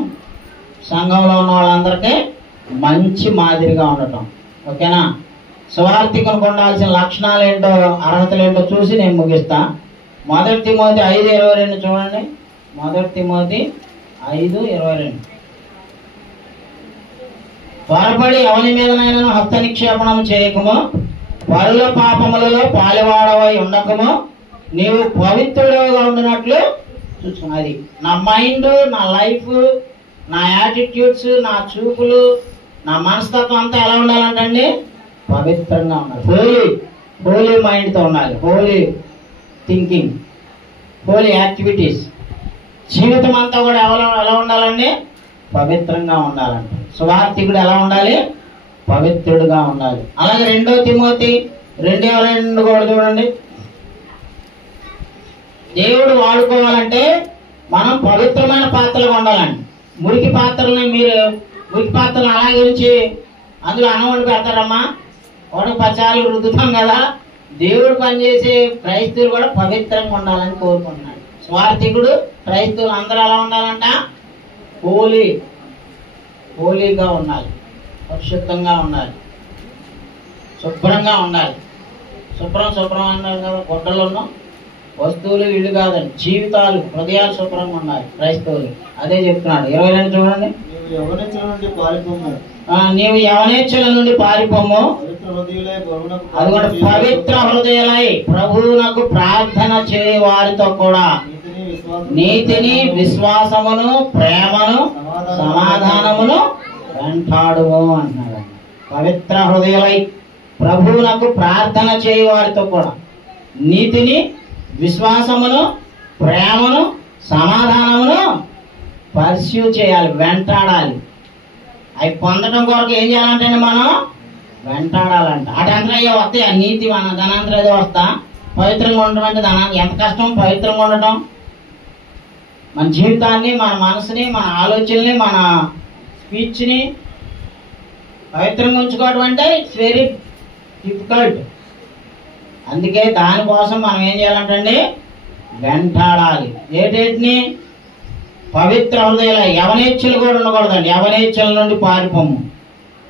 సంఘంలో ఉన్న వాళ్ళందరికీ మంచి మాదిరిగా ఉండటం. ఓకేనా? సువార్థికునికి ఉండాల్సిన లక్షణాలు ఏంటో, అర్హతలు ఏంటో చూసి నేను ముగిస్తా. 1 తిమోతి 5:22 చూడండి. 1 తిమోతి 5:22. త్వరపడి ఎవరి మీదనైనా హస్త నిక్షేపణం చేయకము, పరుల పాపములలో పాలువాడవై ఉండకము, నీవు పవిత్రుడుగా ఉండినట్లు చూసుకున్నా. అది నా మైండ్, నా లైఫ్, నా యాటిట్యూడ్స్, నా చూపులు, నా మనస్తత్వం అంతా ఎలా ఉండాలంటండి? పవిత్రంగా ఉండాలి. హోలీ మైండ్తో ఉండాలి, హోలీ థింకింగ్, హోలీ యాక్టివిటీస్. జీవితం అంతా కూడా ఎలా ఉండాలండి? పవిత్రంగా ఉండాలంట. సువార్థికుడు ఎలా ఉండాలి? పవిత్రుడుగా ఉండాలి. అలాగే 2 తిమోతి 2:2 కూడా చూడండి. దేవుడు వాడుకోవాలంటే మనం పవిత్రమైన పాత్రలుగా ఉండాలండి. మురికి పాత్రలని మురికి పాత్రలు అలాగే ఉంచి అందులో అన్నం వండి పెడతారమ్మా, వాడు పచాలు రుద్దుతాం కదా. దేవుడు పనిచేసే క్రైస్తవులు కూడా పవిత్రంగా ఉండాలని కోరుకుంటున్నాడు. స్వార్థికుడు క్రైస్తవులు అందరూ ఎలా ఉండాలంట? హోలీగా ఉండాలి, పరిశుద్ధంగా ఉండాలి, శుభ్రంగా ఉండాలి. శుభ్రం అన్నారు కదా, గుడ్డలు ఉన్నాం, వస్తువులు ఇల్లు కాదండి, జీవితాలు, హృదయాలు శుభ్రంగా ఉండాలి క్రైస్తవులు. అదే చెప్తున్నాడు. 22 చూడండి. నీవు యవనేచ్ఛల నుండి పారిపోము, నీవు యవనేచ్ఛల నుండి పారిపోము, పవిత్ర అది కూడా పవిత్ర హృదయులై ప్రభువునకు ప్రార్థన చేయ వారితో కూడా నీతిని, విశ్వాసమును, ప్రేమను, సమాధానమును వెంటాడుము అంటున్నాడు. పవిత్ర హృదయులై ప్రభువునకు ప్రార్థన చేయ వారితో కూడా నీతిని, విశ్వాసమును, ప్రేమను, సమాధానమును పర్స్యూ చేయాలి, వెంటాడాలి. అవి పొందడం కొరకు ఏం చేయాలంటే మనం వెంటాడాలంట. అటంతరయ్యే వస్తాయి ఆ నీతి మన ధనాంతరదే వస్తా. పవిత్రంగా ఉండడం అంటే ఎంత కష్టం పవిత్రంగా ఉండటం. మన జీవితాన్ని, మన మనసుని, మన ఆలోచనని, మన స్పీచ్ని పవిత్రంగా ఉంచుకోవడం అంటే ఇట్స్ వెరీ డిఫికల్ట్. అందుకే దానికోసం మనం ఏం చేయాలంటే వెంటాడాలి. ఏటేటిని? పవిత్ర హృదయాలై. యవనేచ్ఛలు కూడా ఉండకూడదండి. యవనేచ్ఛల నుండి పారిపోము.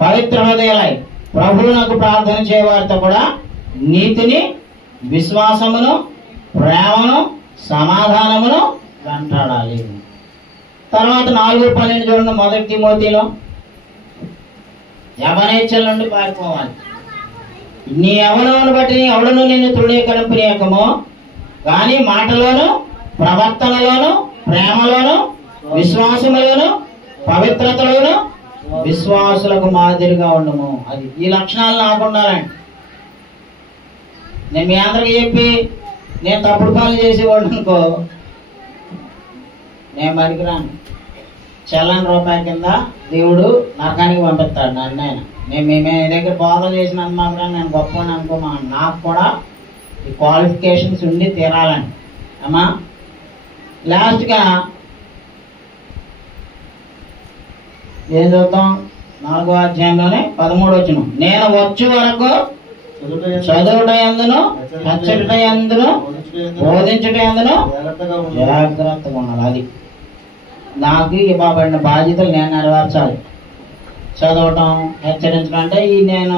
పవిత్ర హృదయాలై ప్రభువునకు ప్రార్థన చేయవారితో కూడా నీతిని, విశ్వాసమును, ప్రేమను, సమాధానమును వెంటాడాలి. తర్వాత 4:12 చూడండి. 1 తిమోతిలో యవనేచ్ఛల నుండి పారిపోవాలి. నీ యవనమును బట్టి ఎవడను నిన్ను తృణీకరింపనీయకము, కానీ మాటలోను, ప్రవర్తనలోను, ప్రేమలోను, విశ్వాసములోను, పవిత్రతలోను విశ్వాసులకు మాదిరిగా ఉండము. అది ఈ లక్షణాలు నాకు ఉండాలండి. నేను మీ అందరికి చెప్పి నేను తప్పుడు పనులు చేసేవాడు అనుకో, నేను పనికిరాను. చల్లని రూపాయి కింద దేవుడు నరకానికి పంపిస్తాడు నన్ను. నేను మీ దగ్గర బోధన చేసినంత మాత్రం నేను గొప్ప అనుకోమా. నాకు కూడా ఈ క్వాలిఫికేషన్స్ ఉండి తీరాలండి అమ్మా. లాస్ట్గా ఏం చూద్దాం? 4వ అధ్యాయంలోనే 13 వచనం. నేను వచ్చు వరకు చదువుట యందును, హెచ్చరిట యందును, బోధించుట యందును జాగ్రత్తగా ఉండాలి. అది నాకు ఇవ్వబడిన బాధ్యతలు నేను నెరవేర్చాలి. చదవటం, హెచ్చరించడం అంటే ఈ నేను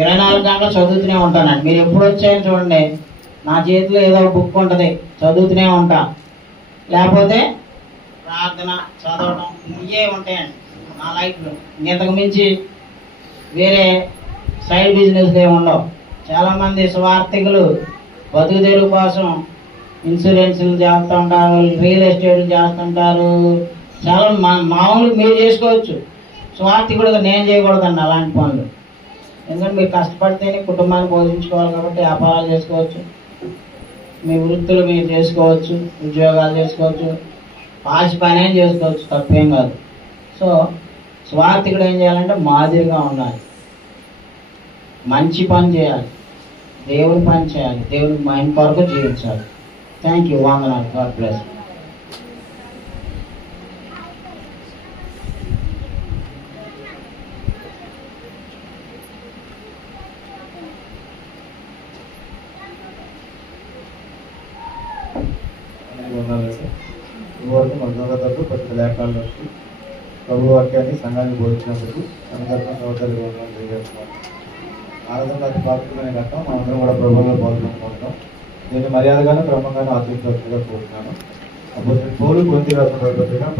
24 గంటలు చదువుతూనే ఉంటానండి. మీరు ఎప్పుడు వచ్చాయని చూడండి, నా చేతిలో ఏదో బుక్ ఉంటుంది, చదువుతూనే ఉంటా. లేకపోతే ప్రార్థన, చదవటం, ఇవే ఉంటాయండి నా లైఫ్లో. ఇంతకు మించి వేరే సైడ్ బిజినెస్ ఏమి ఉండవు. చాలామంది స్వార్థికులు బతుకు తెరువు కోసం ఇన్సూరెన్స్లు చేస్తూ ఉంటారు, రియల్ ఎస్టేట్లు చేస్తుంటారు. చాలా మామూలు మీరు చేసుకోవచ్చు, స్వార్థికుడుగా నేను చేయకూడదండి అలాంటి పనులు. ఎందుకంటే మీరు కష్టపడితేనే కుటుంబాన్ని పోషించుకోవాలి కాబట్టి వ్యాపారాలు చేసుకోవచ్చు, మీ వృత్తులు మీరు చేసుకోవచ్చు, ఉద్యోగాలు చేసుకోవచ్చు, పాచి పని ఏం చేసుకోవచ్చు, తప్పేం కాదు. సో స్వార్థికుడు ఏం చేయాలంటే మాదిరిగా ఉండాలి, మంచి పని చేయాలి, దేవుని పని చేయాలి, దేవునికి మహిమ కొరకు జీవించాలి. Thank you. వందనాలు. God bless. ఇదివరకు మధ్యతరగతులకు ప్రతి లేఖనాలు వచ్చి ప్రభు వాక్యాన్ని సంఘాన్ని బోధించినప్పుడు సందర్భం సహోదరులు తెలియజేస్తున్నారు. ఆరాధనలో అతి పాత్రమైన ఘట్టం మనందరం కూడా ప్రభువులో పాల్గొనుకుంటాం. దీన్ని మర్యాదగానే క్రమంగానే ఆచరించవచ్చుగా కోరుతున్నాను. అప్పుడు పౌలు కొరింథీ రాసిన పత్రిక